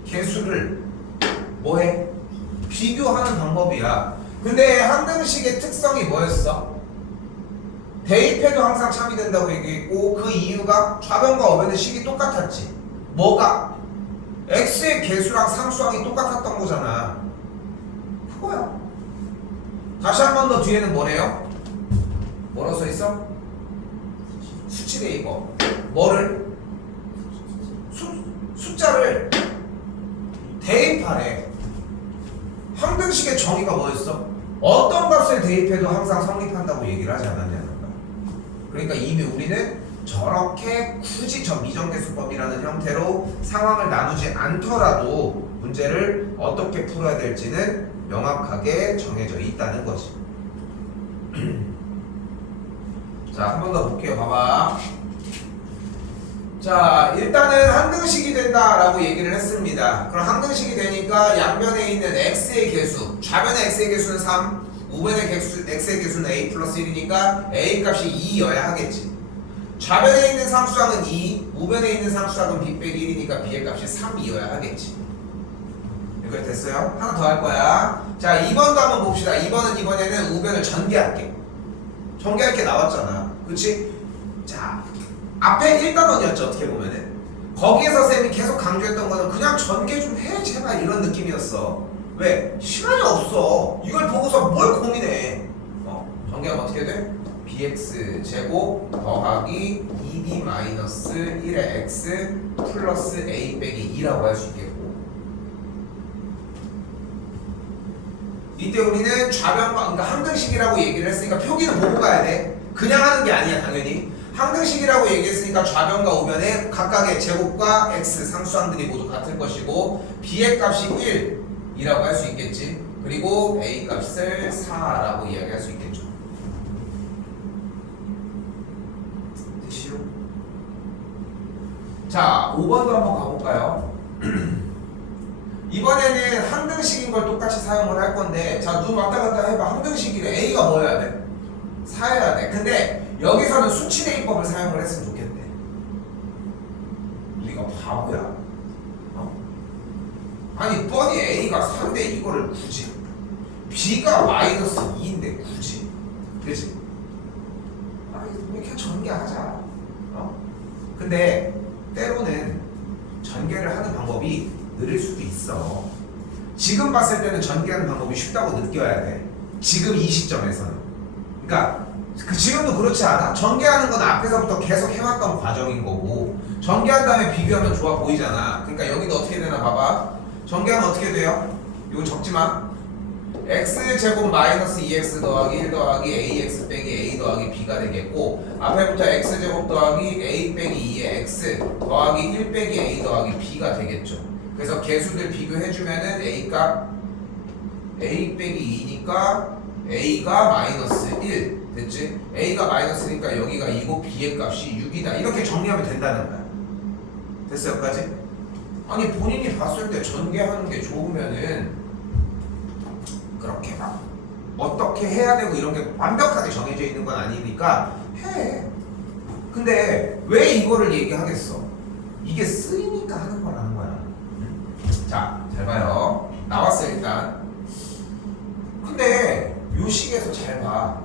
개수를 뭐해? 비교하는 방법이야. 근데 항등식의 특성이 뭐였어? 대입해도 항상 참이 된다고 얘기했고, 그 이유가 좌변과 우변의 식이 똑같았지. 뭐가? x의 개수랑 상수항이 똑같았던 거잖아. 그거야. 다시 한 번 더 뒤에는 뭐래요? 뭐라고 써 있어? 수치 대입법. 뭐를? 숫자를 대입하래. 항등식의 정의가 뭐였어? 어떤 값을 대입해도 항상 성립한다고 얘기를 하지 않았냐는 거야. 그러니까 이미 우리는 저렇게 굳이 저 미정계수법이라는 형태로 상황을 나누지 않더라도 문제를 어떻게 풀어야 될지는 명확하게 정해져 있다는 거지. 자, 한 번 더 볼게요. 봐봐. 자, 일단은 항등식이 된다라고 얘기를 했습니다. 그럼 항등식이 되니까 양변에 있는 x의 개수, 좌변의 x의 개수는 3, 우변의 x의 개수는 a 플러스 1이니까 a 값이 2여야 하겠지. 좌변에 있는 상수항은 2, 우변에 있는 상수항은 b 빼기 1이니까 b의 값이 3이어야 하겠지. 이거 됐어요? 하나 더 할 거야. 자, 2번도 한번 봅시다. 2번은 이번에는 우변을 전개할게. 전개할 게 나왔잖아. 그치? 자, 앞에 1단원이었죠. 어떻게 보면은. 거기에서 쌤이 계속 강조했던 거는 그냥 전개 좀 해, 제발, 이런 느낌이었어. 왜? 시간이 없어. 이걸 보고서 뭘 고민해. 전개하면 어떻게 돼? bx 제곱 더하기 2b 마이너스 1의 x 플러스 a 빼기 2라고 할 수 있겠고, 이때 우리는 좌변과, 그러니까 항등식이라고 얘기를 했으니까 표기는 보고 가야 돼. 그냥 하는 게 아니야, 당연히. 항등식이라고 얘기했으니까 좌변과 우변의 각각의 제곱과 x 상수항들이 모두 같을 것이고, b의 값이 1이라고 할 수 있겠지. 그리고 a 값을 4라고 이야기할 수 있겠죠. 자, 5번도 한번 가볼까요? 이번에는 항등식인 걸 똑같이 사용을 할 건데, 자, 눈 왔다 갔다 해봐. 항등식이래. A가 뭐여야 돼? 4여야 돼. 근데 여기서는 수치 대입법을 사용을 했으면 좋겠대. 우리가 바보야. 아니, 뻔히 A가 4인데 이거를 굳이, B가 마이너스 2인데 굳이, 그치? 아니, 우리 그냥 전개하자. 근데 때로는 전개를 하는 방법이 느릴 수도 있어. 지금 봤을 때는 전개하는 방법이 쉽다고 느껴야 돼. 지금 이 시점에서는. 그러니까 지금도 그렇지 않아? 전개하는 건 앞에서부터 계속 해왔던 과정인 거고, 전개한 다음에 비교하면 좋아 보이잖아. 그러니까 여기도 어떻게 되나 봐봐. 전개하면 어떻게 돼요? 이거 적지마. x제곱 마이너스 2x 더하기 1 더하기 ax 빼기 a 더하기 b가 되겠고, 앞에부터 x제곱 더하기 a 빼기 2의 x 더하기 1 빼기 a 더하기 b가 되겠죠. 그래서 개수들 비교해주면은 a값 a 빼기 2니까 a가 마이너스 1 됐지? a가 마이너스니까 여기가 2고 b의 값이 6이다. 이렇게 정리하면 된다는 거야. 됐어 여기까지? 아니, 본인이 봤을 때 전개하는 게 좋으면은 그렇게 막 어떻게 해야 되고 이런 게 완벽하게 정해져 있는 건 아니니까 해. 근데 왜 이거를 얘기하겠어? 이게 쓰이니까 하는 거라는 거야. 자, 잘 봐요. 나왔어 일단. 근데 요 식에서 잘 봐.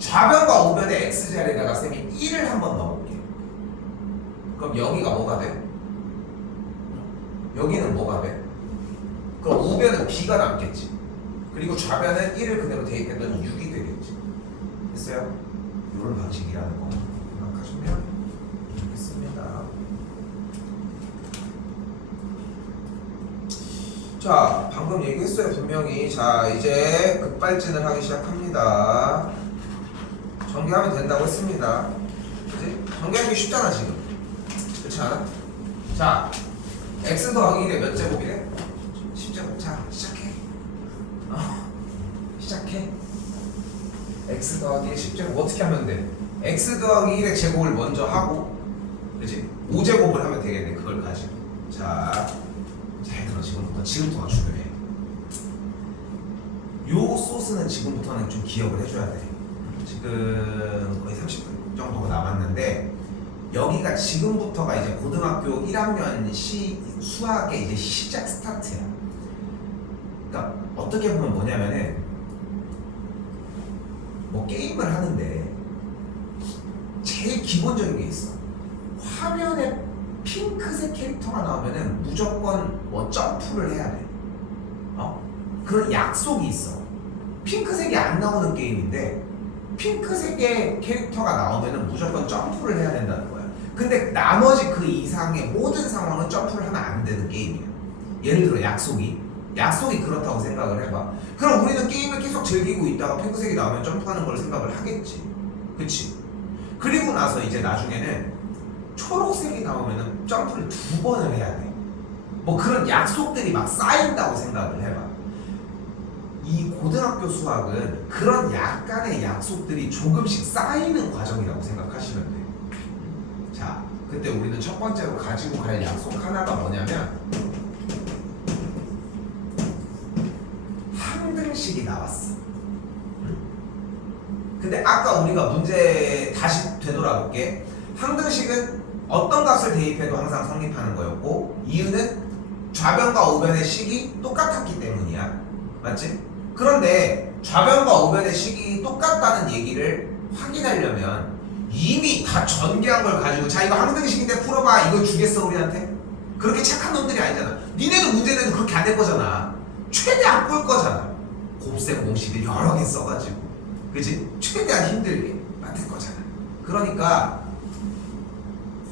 좌변과 우변의 x자리에다가 쌤이 1을 한번 넣어볼게. 그럼 여기가 뭐가 돼? 여기는 뭐가 돼? 그럼 우변은 b가 남겠지. 그리고 좌변은 1을 그대로 대입했더니 6이 되겠지. 됐어요? 이런 방식이라는 거 생각하시면 좋겠습니다. 자, 방금 얘기했어요 분명히. 자, 이제 급발진을 하기 시작합니다. 전개하면 된다고 했습니다. 그치? 전개하기 쉽잖아 지금. 그렇지 않아? 자, x 더하기 1에 몇 제곱이래? 10제곱. 자, 시작해. 시작해. x 더하기 10제곱 어떻게 하면 돼? x 더하기 1의 제곱을 먼저 하고, 그치? 5제곱을 하면 되겠네. 그걸 가지고. 자, 잘 들어. 지금부터가 중요해. 요 소스는 지금부터는 좀 기억을 해줘야 돼. 지금 거의 30분 정도가 남았는데, 여기가 지금부터가 이제 고등학교 1학년 수학의 이제 시작 스타트야. 그러니까 어떻게 보면 뭐냐면은, 뭐 게임을 하는데 제일 기본적인 게 있어. 화면에 핑크색 캐릭터가 나오면은 무조건 뭐 점프를 해야 돼. 그런 약속이 있어. 핑크색이 안 나오는 게임인데 핑크색의 캐릭터가 나오면은 무조건 점프를 해야 된다는 거야. 근데 나머지 그 이상의 모든 상황은 점프를 하면 안 되는 게임이야. 예를 들어 약속이 그렇다고 생각을 해봐. 그럼 우리는 게임을 계속 즐기고 있다가 핑크색이 나오면 점프하는 걸 생각을 하겠지. 그치? 그리고 나서 이제 나중에는 초록색이 나오면은 점프를 2번을 해야 돼. 뭐 그런 약속들이 막 쌓인다고 생각을 해봐. 이 고등학교 수학은 그런 약간의 약속들이 조금씩 쌓이는 과정이라고 생각하시면 돼. 자, 그때 우리는 첫 번째로 가지고 갈 약속 하나가 뭐냐면 항등식이 나왔어. 근데 아까 우리가 문제 다시 되돌아볼게. 항등식은 어떤 값을 대입해도 항상 성립하는 거였고 이유는 좌변과 우변의 식이 똑같았기 때문이야. 맞지? 그런데 좌변과 우변의 식이 똑같다는 얘기를 확인하려면 이미 다 전개한 걸 가지고 자 이거 항등식인데 풀어봐 이거 주겠어 우리한테? 그렇게 착한 놈들이 아니잖아. 니네도 문제 내도 그렇게 안 낼 거잖아. 최대한 꿀 거잖아. 곱셈 공식을 여러 개 써가지고 그치? 최대한 힘들게 만들 거잖아. 그러니까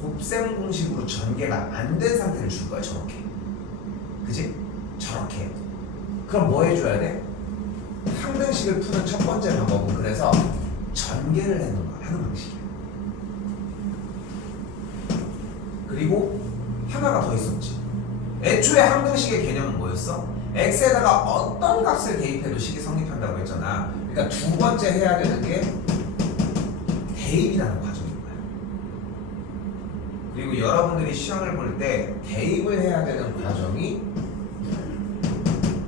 곱셈 공식으로 전개가 안 된 상태를 줄 거야. 저렇게 그치? 저렇게. 그럼 뭐 해줘야 돼? 항등식을 푸는 첫 번째 방법은 그래서 전개를 하는 방식이야. 그리고 하나가 더 있었지. 애초에 항등식의 개념은 뭐였어? x에다가 어떤 값을 대입해도 식이 성립한다고 했잖아. 그러니까 두 번째 해야 되는 게 대입이라는 과정인 거야. 그리고 여러분들이 시험을 볼 때 대입을 해야 되는 과정이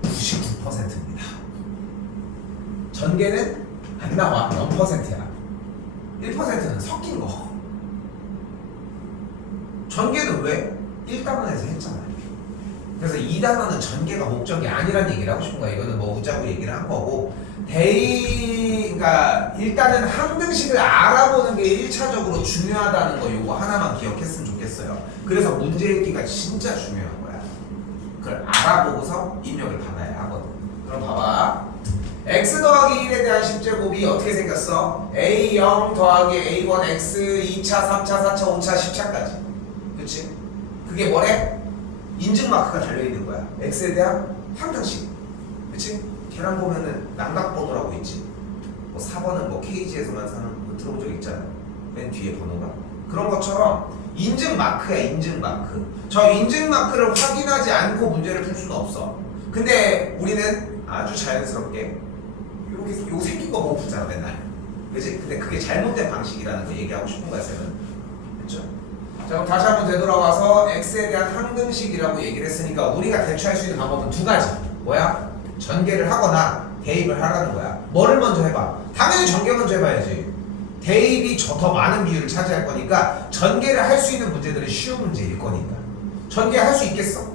99%입니다. 전개는 안 나와. 0%야. 1%는 섞인 거. 전개는 왜? 1단원에서 했잖아요. 그래서 2단원은 전개가 목적이 아니란 얘기를 하고 싶은 거야. 이거는 뭐 웃자고 얘기를 한 거고. 그러니까 일단은 항등식을 알아보는 게 1차적으로 중요하다는 거 요거 하나만 기억했으면 좋겠어요. 그래서 문제 읽기가 진짜 중요한 거야. 그걸 알아보고서 입력을 받아야 하거든. 그럼 봐봐. x 더하기 1에 대한 10제곱이 어떻게 생겼어? a0 더하기 a1 x 2차, 3차, 4차, 5차, 10차까지. 그치? 그게 뭐래? 인증 마크가 달려있는 거야. x에 대한 항등식. 그치? 계란 보면은 남각번호라고 있지. 뭐 4번은 뭐 KG에서만 사는 거 들어본 적 있잖아. 맨 뒤에 번호가. 그런 것처럼 인증 마크야, 인증 마크. 저 인증 마크를 확인하지 않고 문제를 풀 수는 없어. 근데 우리는 아주 자연스럽게 요렇게 요 생긴 거 보고 풀잖아, 맨날. 그치? 근데 그게 잘못된 방식이라는 거 얘기하고 싶은 거야, 쌤은. 그쵸? 자, 그럼 다시 한번 되돌아와서 x에 대한 항등식이라고 얘기를 했으니까 우리가 대처할 수 있는 방법은 두 가지. 뭐야? 전개를 하거나 대입을 하라는 거야. 뭐를 먼저 해봐? 당연히 전개 먼저 해봐야지. 대입이 더 많은 비율을 차지할 거니까 전개를 할 수 있는 문제들은 쉬운 문제일 거니까. 전개할 수 있겠어?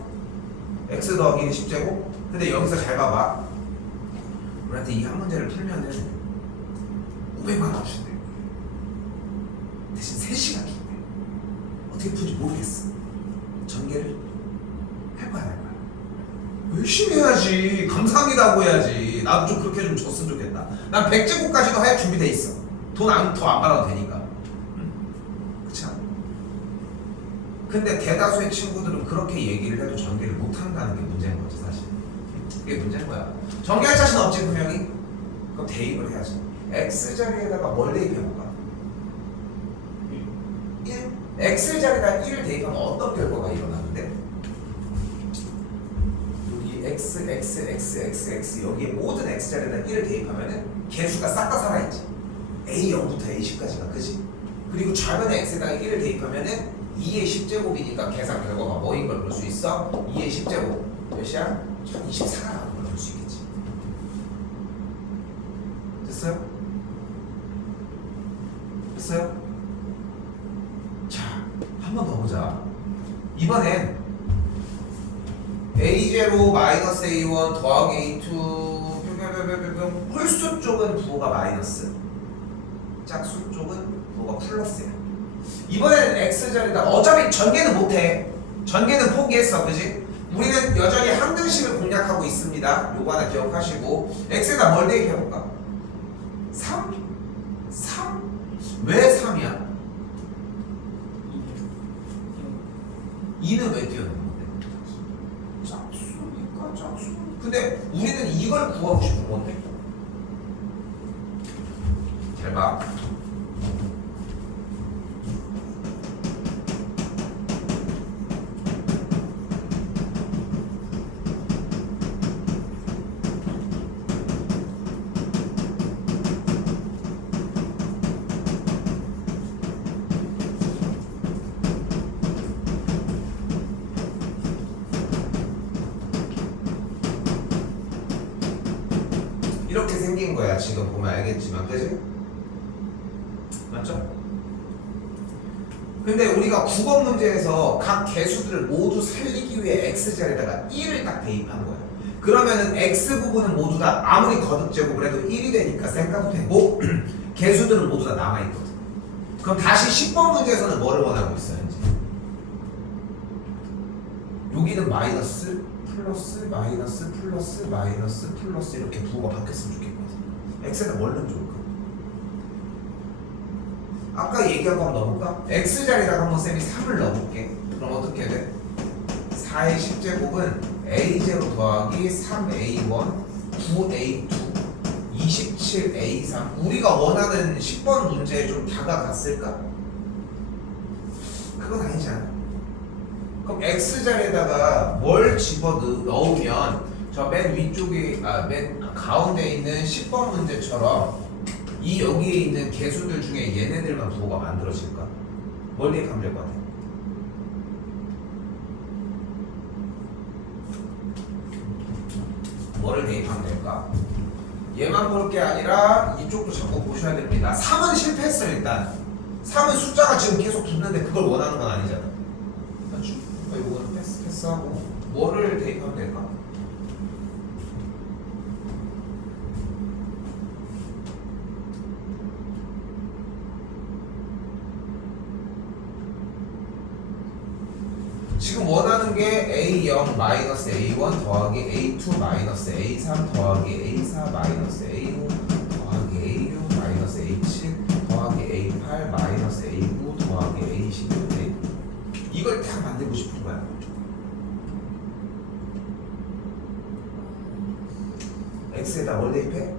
x 더하기 10제곱? 근데 여기서 잘 봐봐. 우리한테 이 한 문제를 풀면은 500만 원 준대. 대신 3시간 준대. 어떻게 풀지 모르겠어. 전개를 할 거야, 할 거야. 열심히 해야지. 감사합니다고 해야지. 나도 좀 그렇게 좀 줬으면 좋겠다. 난 100제곱까지도 할 준비돼 있어. 돈 더 안 받아도 되니까. 그렇지 않아? 근데 대다수의 친구들은 그렇게 얘기를 해도 전개를 못 한다는 게 문제인 거지, 사실. 그게 문제인 거야. 전개할 자신 없지, 분명히? 그럼 대입을 해야지. x자리에다가 뭘 대입해볼까? 1. x자리에다 1을 대입하면 어떤 결과가 일어나는데? 여기 x 여기에 모든 x자리에다 1을 대입하면은 개수가 싹 다 살아있지. a0부터 a10까지가, 그지? 그리고 좌변에 x에다가 1을 대입하면은 2의 10제곱이니까 계산 결과가 뭐인 걸 볼 수 있어? 2의 10제곱 몇이야? 1024가 나오는 걸 볼 수 있겠지. 됐어요? 됐어요? 자, 한 번 더 보자. 이번엔 a0 마이너스 a1 더하기 a2 홀수 쪽은 부호가 마이너스, 짝수 쪽은 부호가 플러스야. 이번에는 x자리에다 어차피 전개는 못해. 전개는 포기했어, 그지? 우리는 여전히 항등식을 공략하고 있습니다. 요거 하나 기억하시고 x에다 뭘 대입해볼까? 3? 3? 왜 3이야? 2는 왜 띄워놓은 건데? 짝수니까 짝수. 근데 우리는 이걸 구하고 싶은 건데. 잘 봐. 이렇게 생긴 거야. 지금 보면 알겠지만, 그지? 맞죠? 근데 우리가 9번 문제에서 각 개수들을 모두 살리기 위해 x자리에다가 1을 딱 대입한 거야. 그러면은 x 부분은 모두 다 아무리 거듭제곱을 해도 1이 되니까 쌩까도 되고 개수들은 모두 다 남아있거든. 그럼 다시 10번 문제에서는 뭐를 원하고 있어요? 이제 여기는 마이너스 플러스 마이너스 플러스 마이너스 플러스 이렇게 부호가 바뀌었으면 좋겠거든. x에다 뭘 넣으면 좋을까? 아까 얘기한 거 한번 넣어볼까? x자리에다가 한번 쌤이 3을 넣어볼게. 그럼 어떻게 돼? 4의 10제곱은 a0 더하기 3a1 9a2 27a3. 우리가 원하는 10번 문제에 좀 다가갔을까? 그건 아니잖아. 그럼 x자리에다가 뭘 집어 넣으면 저 맨 위쪽에 맨 가운데 있는 10번 문제처럼 이 여기에 있는 개수들 중에 얘네들만 부호가 만들어질까? 뭘 대입하면 될 것 같아? 뭐를 대입하면 될까? 얘만 볼 게 아니라 이쪽도 자꾸 보셔야 됩니다. 3은 실패했어. 일단 3은 숫자가 지금 계속 붙는데 그걸 원하는 건 아니잖아. 그렇죠? 그러니까 이거는 패스하고 뭐를 대입하면 될까? 지금 원하는 게 A0 마이너스 A1 더하기 A2 마이너스 A3 더하기 A4 마이너스 A5 더하기 A6 마이너스 A7 더하기 A8 마이너스 A9 더하기 A16 A9. 이걸 딱 만들고 싶은 거야. X에다 뭘 대입해?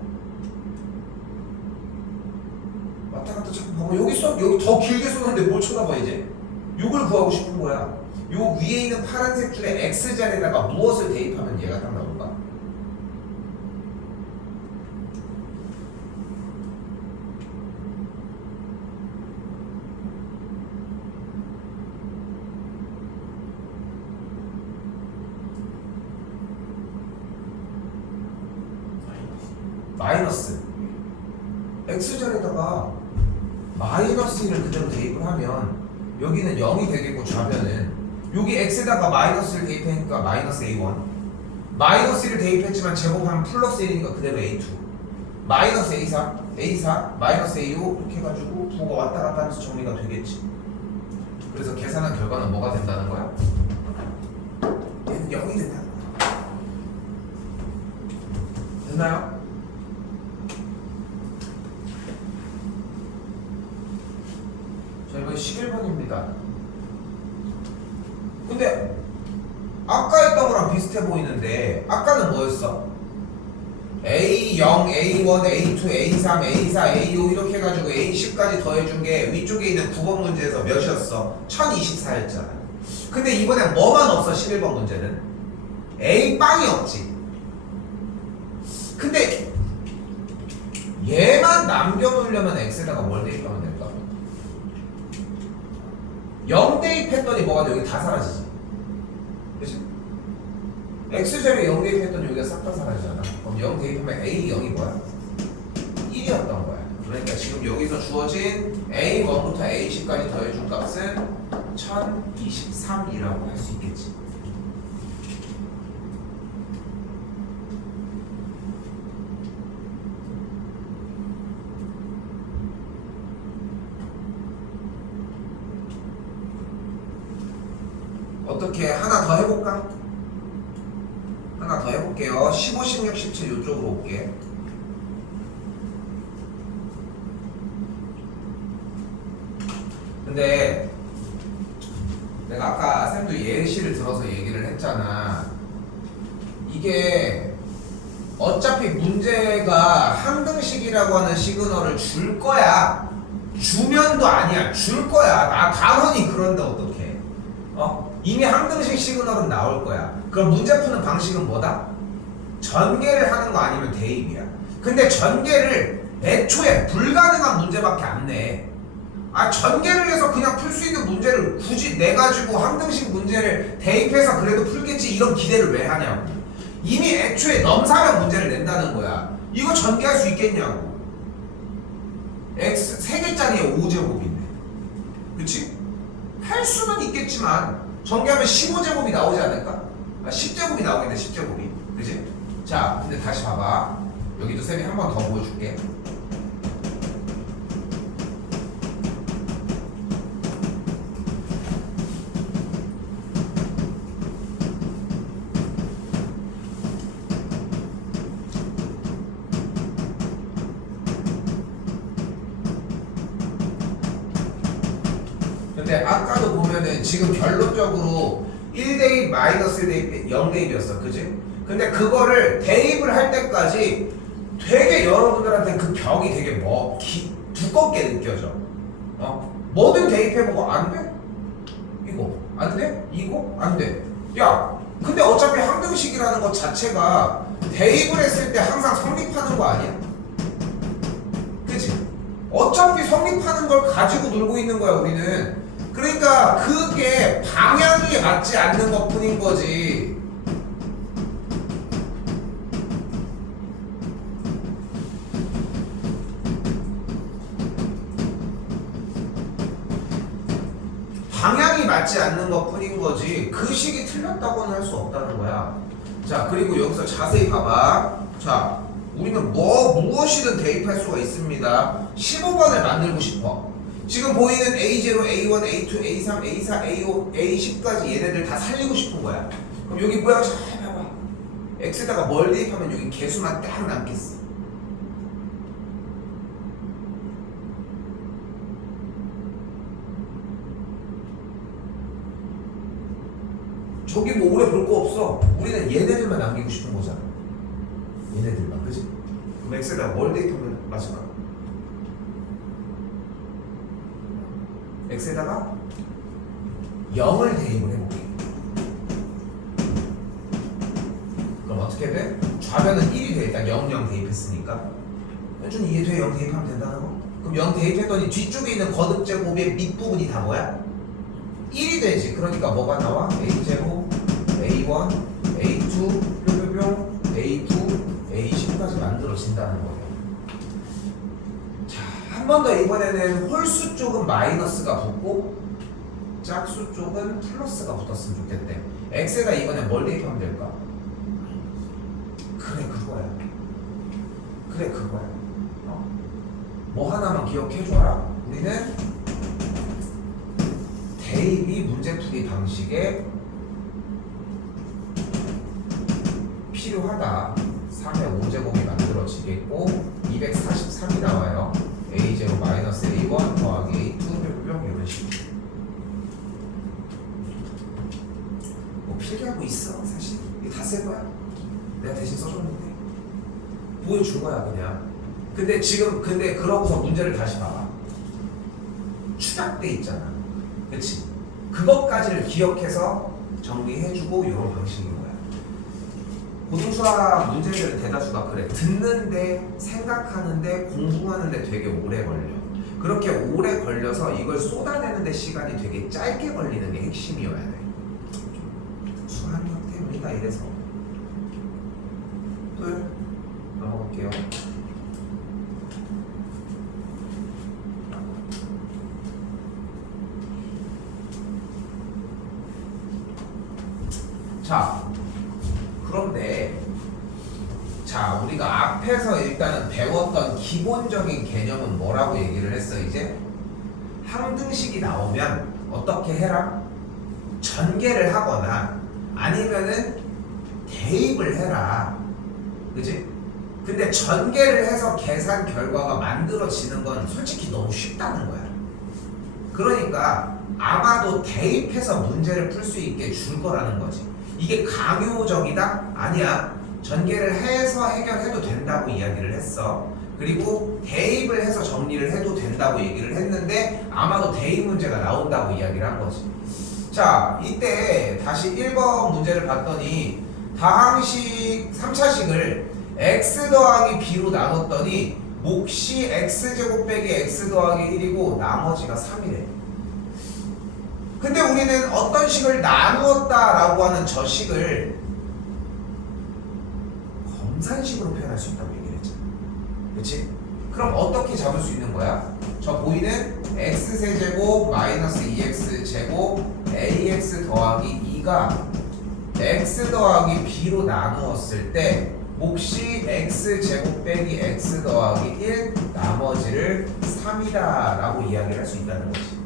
왔다 갔다 자꾸 봐봐. 여기 더 길게 썼는데 뭘 쳐다봐 이제. 이걸 구하고 싶은 거야. 요 위에 있는 파란색 줄에 x자리에다가 무엇을 대입하면 얘가 딱 나올까? 마이너스. x자리에다가 마이너스 1을 그대로 대입을 하면 여기는 0이 되겠고 좌변은 여기 x에다가 마이너스를 대입하니까 마이너스 a1 마이너스 1을 대입했지만 제곱하면 플러스 1이니까 그대로 a2 마이너스 a4 마이너스 a5 이렇게 해가지고 부호가 왔다 갔다 하면서 정리가 되겠지. 그래서 계산한 결과는 뭐가 된다는 거야? 얘는 0이 된다는 거야. 됐나요? 자, 이번 11번입니다. 근데 아까 했던 거랑 비슷해 보이는데 아까는 뭐였어? A0, A1, A2, A3, A4, A5 이렇게 해가지고 A10까지 더해준 게 위쪽에 있는 9번 문제에서 몇이었어? 1024였잖아. 근데 이번엔 뭐만 없어? 11번 문제는 A빵이 없지. 근데 얘만 남겨놓으려면 X에다가 뭘 대입하면 될까? 0 대입했더니 뭐가 돼? 여기 다 사라지지. 그치? X자리에 0 대입했더니 여기가 싹 다 사라지잖아. 그럼 0 대입하면 A0이 뭐야? 1이었던 거야. 그러니까 지금 여기서 주어진 A1부터 A10까지 더해준 값은 1023이라고 할 수 있겠지. 어떻게 하나 더 해볼까? 볼게요. 15, 16, 17 이쪽으로 올게. 근데 내가 아까 쌤도 예시를 들어서 얘기를 했잖아. 이게 어차피 문제가 항등식이라고 하는 시그널을 줄 거야. 주면도 아니야. 줄 거야. 나 단원이 그런데 어떡해. 이미 항등식 시그널은 나올 거야. 그럼 문제 푸는 방식은 뭐다? 전개를 하는 거 아니면 대입이야. 근데 전개를 애초에 불가능한 문제밖에 안 내. 전개를 해서 그냥 풀 수 있는 문제를 굳이 내가지고 항등식 문제를 대입해서 그래도 풀겠지 이런 기대를 왜 하냐고. 이미 애초에 넘사면 문제를 낸다는 거야. 이거 전개할 수 있겠냐고. x 3개짜리에 5제곱인데 그치? 할 수는 있겠지만 전개하면 15제곱이 나오지 않을까? 10제곱이 나오겠네. 10제곱이 그치? 자 근데 다시 봐봐. 여기도 쌤이 한 번 더 보여줄게. 근데 아까도 보면은 지금 결론적으로 1대입 마이너스 1대입 0대입이었어 그지? 근데 그거를 대입을 할 때까지 되게 여러분들한테 그 벽이 되게 두껍게 느껴져. 뭐든 대입해보고 안 돼? 이거 안 돼? 이거 안 돼. 야 근데 어차피 항등식이라는 것 자체가 대입을 했을 때 항상 성립하는 거 아니야? 그치? 어차피 성립하는 걸 가지고 놀고 있는 거야 우리는. 그러니까 그게 방향이 맞지 않는 것 뿐인 거지. 방향이 맞지 않는 것 뿐인 거지 그 식이 틀렸다고는 할 수 없다는 거야. 자 그리고 여기서 자세히 봐봐. 자 우리는 무엇이든 대입할 수가 있습니다. 15번을 만들고 싶어. 지금 보이는 A0, A1, A2, A3, A4, A5, A10까지 얘네들 다 살리고 싶은 거야. 그럼 여기 모양 잘 봐봐. X에다가 뭘 대입하면 여기 개수만 딱 남겠어. 저기 뭐 오래 볼 거 없어. 우리는 얘네들만 남기고 싶은 거잖아. 얘네들만, 그치? 그럼 X에다가 뭘 대입하면 맞을까? X에다가 0을 대입을 해볼게. 그럼 어떻게 돼? 좌변은 1이 돼. 일단 0, 0 대입했으니까. 좀 이해돼? 0 대입하면 된다는 거? 그럼 0 대입했더니 뒤쪽에 있는 거듭제곱의 밑부분이 다 뭐야? 1이 되지. 그러니까 뭐가 나와? A제곱, A1, A2, 뿅뿅뿅, A2, A10까지 만들어진다는 거예요. 자, 한 번 더 이번에는 홀수 쪽은 마이너스가 붙고 짝수 쪽은 플러스가 붙었으면 좋겠대. X에다 이번에 뭘 대입하면 될까? 그래 그거야. 그래 그거야. 뭐 하나만 기억해줘라. 우리는 대입이 문제풀이 방식에 필요하다. 3의 5제곱이 만들어지겠고 243이 나와요. A0 마이너스 A1 더하기 A2 이런 식으로. 뭐 필기하고 있어 사실. 이게 다 쓸 거야. 내가 대신 써줬는데 보여준 거야 그냥. 근데 그러고서 문제를 다시 봐봐. 추락돼 있잖아. 그치? 그것까지를 기억해서 정리해주고 이런 방식인 거야. 고등수학 문제들 대다수가 그래. 듣는데, 생각하는데, 공부하는데 되게 오래 걸려. 그렇게 오래 걸려서 이걸 쏟아내는데 시간이 되게 짧게 걸리는 게 핵심이어야 돼. 수학 형태입니다. 이래서 또 넘어갈게요. 자, 그런데 자 우리가 앞에서 일단은 배웠던 기본적인 개념은 뭐라고 얘기를 했어? 이제 항등식이 나오면 어떻게 해라? 전개를 하거나 아니면은 대입을 해라. 그지? 근데 전개를 해서 계산 결과가 만들어지는 건 솔직히 너무 쉽다는 거야. 그러니까 아마도 대입해서 문제를 풀 수 있게 줄 거라는 거지. 이게 강요적이다? 아니야. 전개를 해서 해결해도 된다고 이야기를 했어. 그리고 대입을 해서 정리를 해도 된다고 얘기를 했는데 아마도 대입 문제가 나온다고 이야기를 한 거지. 자, 이때 다시 1번 문제를 봤더니 다항식 3차식을 x 더하기 b로 나눴더니 몫이 x제곱 빼기 x 더하기 1이고 나머지가 3이래. 근데 우리는 어떤 식을 나누었다라고 하는 저 식을 검산식으로 표현할 수 있다고 얘기를 했잖아. 그치? 그럼 어떻게 잡을 수 있는 거야? 저 보이는 x세제곱 마이너스 2x제곱 ax 더하기 2가 x 더하기 b로 나누었을 때 몫이 x제곱 빼기 x 더하기 1 나머지를 3이다 라고 이야기를 할 수 있다는 거지.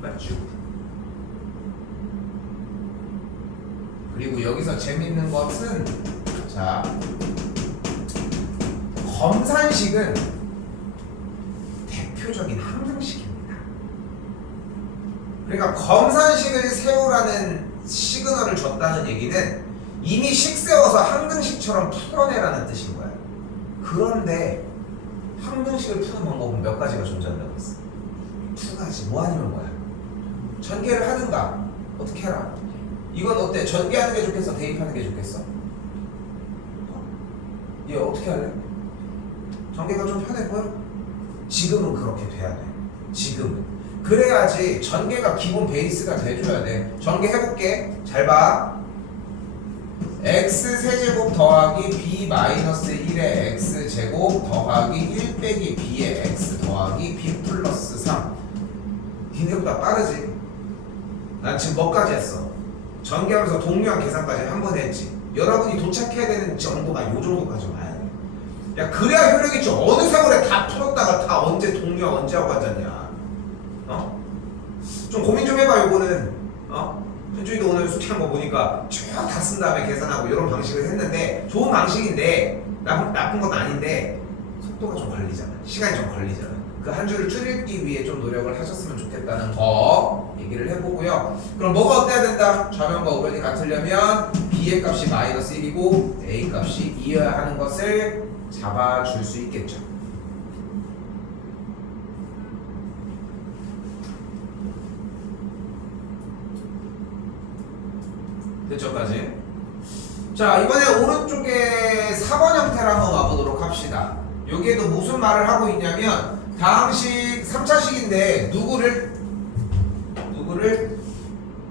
맞죠? 그리고 여기서 재밌는 것은 자, 검산식은 대표적인 항등식입니다. 그러니까 검산식을 세우라는 시그널을 줬다는 얘기는 이미 식 세워서 항등식처럼 풀어내라는 뜻인 거야. 그런데 항등식을 푸는 방법은 몇 가지가 존재한다고 했어. 두 가지. 뭐 아니면 뭐야? 전개를 하든가 어떻게 해라. 이건 어때? 전개하는 게 좋겠어? 대입하는 게 좋겠어? 얘 어떻게 할래? 전개가 좀 편해 보여? 지금은 그렇게 돼야 돼. 지금은. 그래야지 전개가 기본 베이스가 돼줘야 돼. 전개해볼게. 잘 봐. x 세제곱 더하기 b 마이너스 1의 x 제곱 더하기 1 빼기 b의 x 더하기 b 플러스 3. 니네보다 빠르지? 난 지금 뭐까지 했어? 전개하면서 동류한 계산까지 한 번 했지. 여러분이 도착해야 되는 정도가 요 정도까지 와야 돼. 야, 그래야 효력 있지. 어느 세월에 다 풀었다가 다 언제 동류한 언제 하고 앉았냐. 어? 좀 고민 좀 해봐. 요거는 현주이도 오늘 숙제한 거 보니까 쭉 다 쓴 다음에 계산하고 이런 방식을 했는데 좋은 방식인데 나쁜 건 아닌데 속도가 좀 걸리잖아. 시간이 좀 걸리잖아. 그 한 줄을 줄이기 위해 좀 노력을 하셨으면 좋겠다는 거 얘기를 해보고요. 그럼 뭐가 어때야 된다? 좌변과 우변이 같으려면 b의 값이 마이너스 1이고 a 값이 2여야 하는 것을 잡아줄 수 있겠죠. 됐죠까지? 자, 이번에 오른쪽에 4번 형태를 한번 와보도록 합시다. 여기에도 무슨 말을 하고 있냐면 다항식 3차식인데 누구를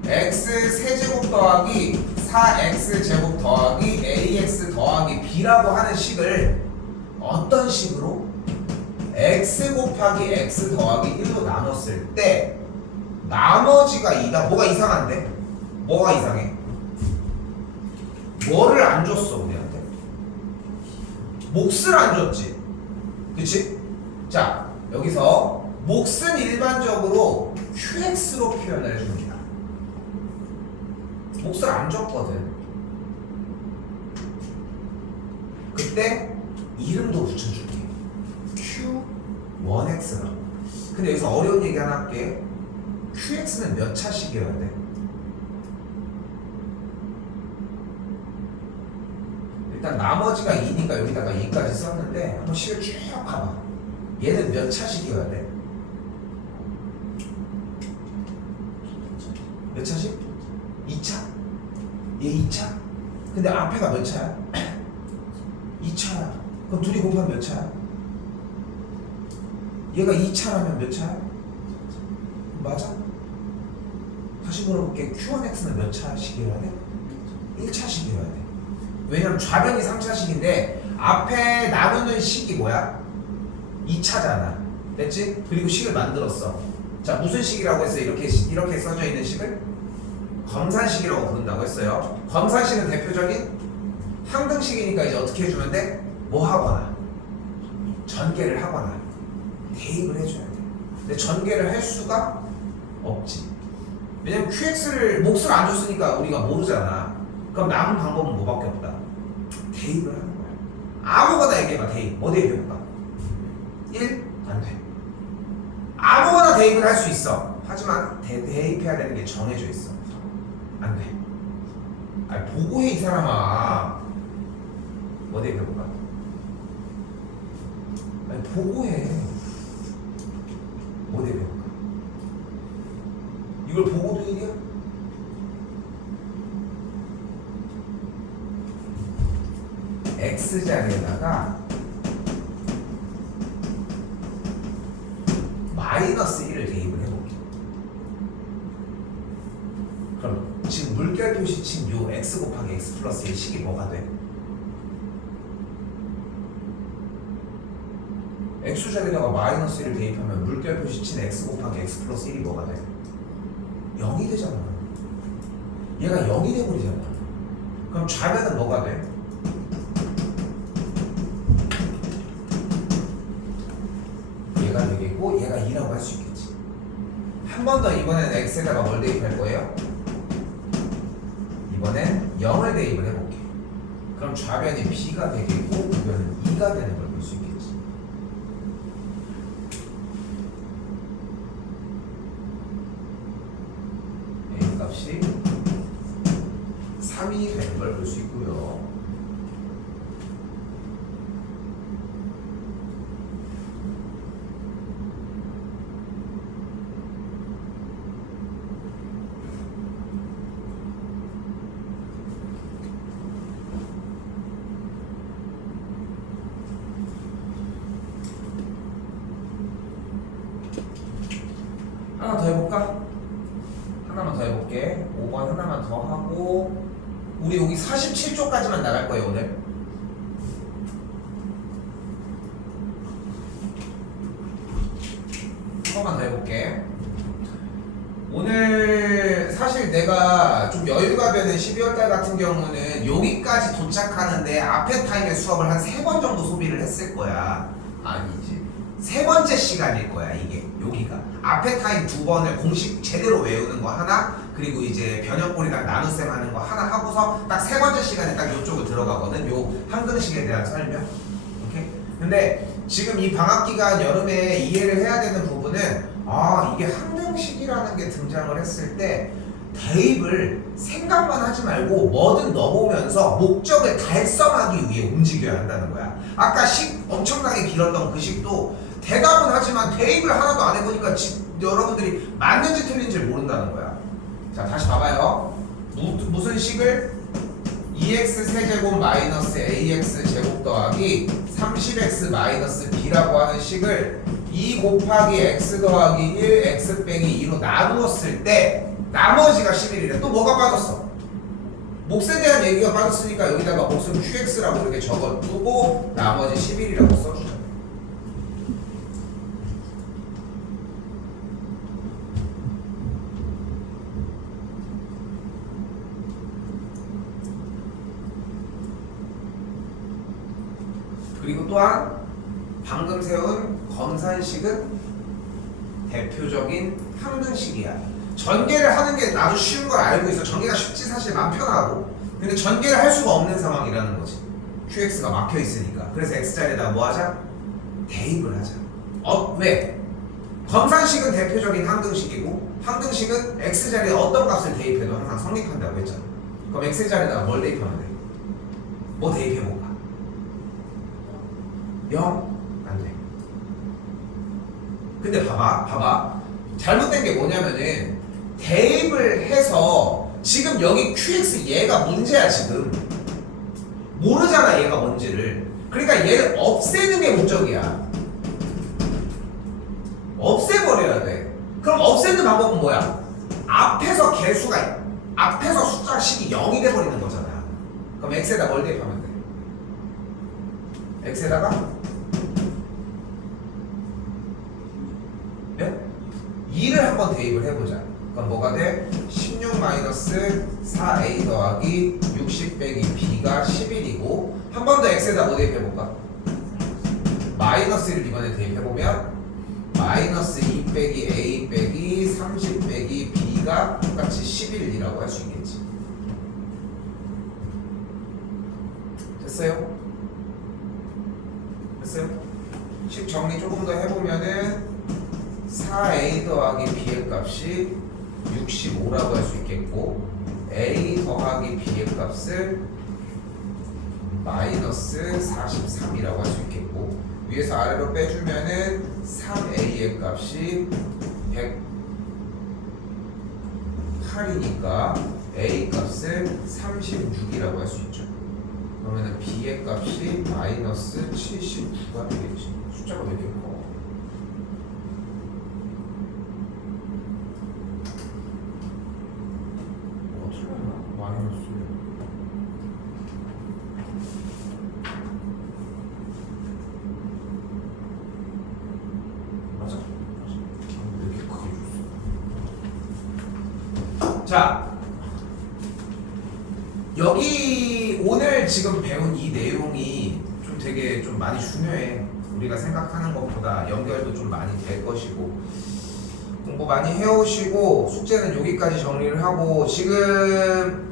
x 세제곱 더하기 4x 제곱 더하기 ax 더하기 b라고 하는 식을 어떤 식으로 x 곱하기 x 더하기 1로 나눴을 때 나머지가 2다. 뭐가 이상한데? 뭐가 이상해? 뭐를 안 줬어 우리한테? 몫을 안 줬지. 그치? 자, 여기서 몫은 일반적으로 qx로 표현을 해줍니다. 몫을 안 줬거든. 그때 이름도 붙여줄게. q1x라고. 근데 여기서 어려운 얘기 하나 할게. qx는 몇 차식이어야 돼? 일단 나머지가 2니까 여기다가 2까지 썼는데 한번 식을 쭉 봐봐. 얘는 몇 차식이어야 돼? 몇 차식? 2차? 얘 2차? 근데 앞에가 몇 차야? 2차야. 그럼 둘이 곱하면 몇 차야? 얘가 2차라면 몇 차야? 맞아? 다시 물어볼게. Q1X는 몇 차식이어야 돼? 1차식이어야 돼. 왜냐면 좌변이 3차식인데 앞에 나누는 식이 뭐야? 2차잖아. 됐지? 그리고 식을 만들었어. 자, 무슨 식이라고 했어요? 이렇게 써져 있는 식을 검산식이라고 부른다고 했어요. 검산식은 대표적인 항등식이니까 이제 어떻게 해주면 돼? 뭐 하거나 전개를 하거나 대입을 해줘야 돼. 근데 전개를 할 수가 없지. 왜냐면 QX를 몫을 안 줬으니까 우리가 모르잖아. 그럼 남은 방법은 뭐밖에 없다. 대입을 하는 거야. 아무거나 얘기해봐. 대입. 뭐 대입해볼까? 1? 안 돼. 아무거나 대입을 할 수 있어. 하지만 대입해야 되는 게 정해져 있어. 안 돼. 아니 보고해 이 사람아. 뭐 대입해볼까? 아니 보고해. 뭐 대입해볼까? 이걸 보고도 얘기야? X자리에다가 마이너스 1을 대입을 해볼게. 그럼 지금 물결 표시친 요 X 곱하기 X 플러스 1 식이 뭐가 돼? X자리에다가 마이너스 1을 대입하면 물결 표시친 X 곱하기 X 플러스 1이 뭐가 돼? 0이 되잖아. 얘가 0이 돼버리잖아. 그럼 좌변은 뭐가 돼? 얘가 되겠고 얘가 2라고 할 수 있겠지. 한 번 더 이번에는 X에다가 뭘 대입할 거예요? 이번엔 0을 대입을 해볼게. 그럼 좌변이 B가 되겠고 우변은 2가 되는 걸 볼 수 있겠지. A 값이 3이 되는 걸 볼 수 있고요. 하나 더 해볼까? 하나만 더 해볼게. 5번 하나만 더 하고 우리 여기 47쪽까지만 나갈 거예요 오늘. 한번만 더 해볼게. 오늘 사실 내가 좀 여유가 되는 12월달 같은 경우는 여기까지 도착하는데 앞에 타임에 수업을 한 3번 정도 소비를 했을 거야. 아니지. 3번째 시간일 거야 이게. 여기가 앞에 타임 2번을 공식 제대로 외우는 거 하나, 그리고 이제 변형꼴이랑 나눗셈 하는 거 하나 하고서 딱 3번째 시간에 딱 이쪽으로 들어가거든. 요 한근식에 대한 설명. 오케이? 근데 지금 이 방학 기간 여름에 이해를 해야 되는 부분은 이게 항등식이라는 게 등장을 했을 때 대입을 생각만 하지 말고 뭐든 넣어보면서 목적을 달성하기 위해 움직여야 한다는 거야. 아까 식 엄청나게 길었던 그 식도 대답은 하지만 대입을 하나도 안 해보니까 여러분들이 맞는지 틀린지 모른다는 거야. 자, 다시 봐봐요. 무슨 식을? 2x 세제곱 마이너스 ax 제곱 더하기 30x 마이너스 b라고 하는 식을 2 곱하기 x 더하기 1 x 빼기 2로 나누었을 때 나머지가 11이래. 또 뭐가 빠졌어? 몫에 대한 얘기가 빠졌으니까 여기다가 몫은 qx라고 이렇게 적어두고 나머지 11이라고 써주자. 그리고 또한 방금 세운 검산식은 대표적인 항등식이야. 전개를 하는 게 나도 쉬운 걸 알고 있어. 전개가 쉽지 사실 마음 편하고. 근데 전개를 할 수가 없는 상황이라는 거지. QX가 막혀 있으니까. 그래서 X자리에다가 뭐 하자? 대입을 하자. 왜? 검산식은 대표적인 항등식이고 항등식은 X자리에 어떤 값을 대입해도 항상 성립한다고 했잖아. 그럼 X자리에다가 뭘 대입하면 돼? 뭐 대입해볼까? 0? 안 돼. 근데 봐봐. 잘못된 게 뭐냐면은 대입을 해서 지금 여기 QX 얘가 문제야 지금. 모르잖아 얘가 뭔지를. 그러니까 얘를 없애는 게 목적이야. 없애버려야 돼. 그럼 없애는 방법은 뭐야? 앞에서 숫자식이 0이 돼버리는 거잖아. 그럼 X에다 뭘 대입하면 돼? X에다가 2를 한번 대입을 해보자. 그럼 뭐가 돼? 16 마이너스 4a 더하기 60 빼기 b가 11이고 한 번 더 X에다 뭐 대입해볼까? 마이너스 1을 이번에 대입해보면 마이너스 2 빼기 a 빼기 30 빼기 b가 똑같이 11이라고 할 수 있겠지. 4a 더하기 b의 값이 65라고 할 수 있겠고 a 더하기 b의 값을 마이너스 43이라고 할 수 있겠고 위에서 아래로 빼주면은 3a의 값이 108이니까 a 값을 36이라고 할 수 있죠. 그러면은 b의 값이 마이너스 79가 되겠지. 숫자가 왜 이렇게 커? 뭐가 틀렸나? 마이너스 맞아. 왜 이렇게 크게 줬어? 자, 여기 오늘 지금 배운 이 내용이 좀 되게 좀 많이 중요해. 우리가 생각하는 것보다 연결도 좀 많이 될 것이고 공부 많이 해오시고 숙제는 여기까지 정리를 하고 지금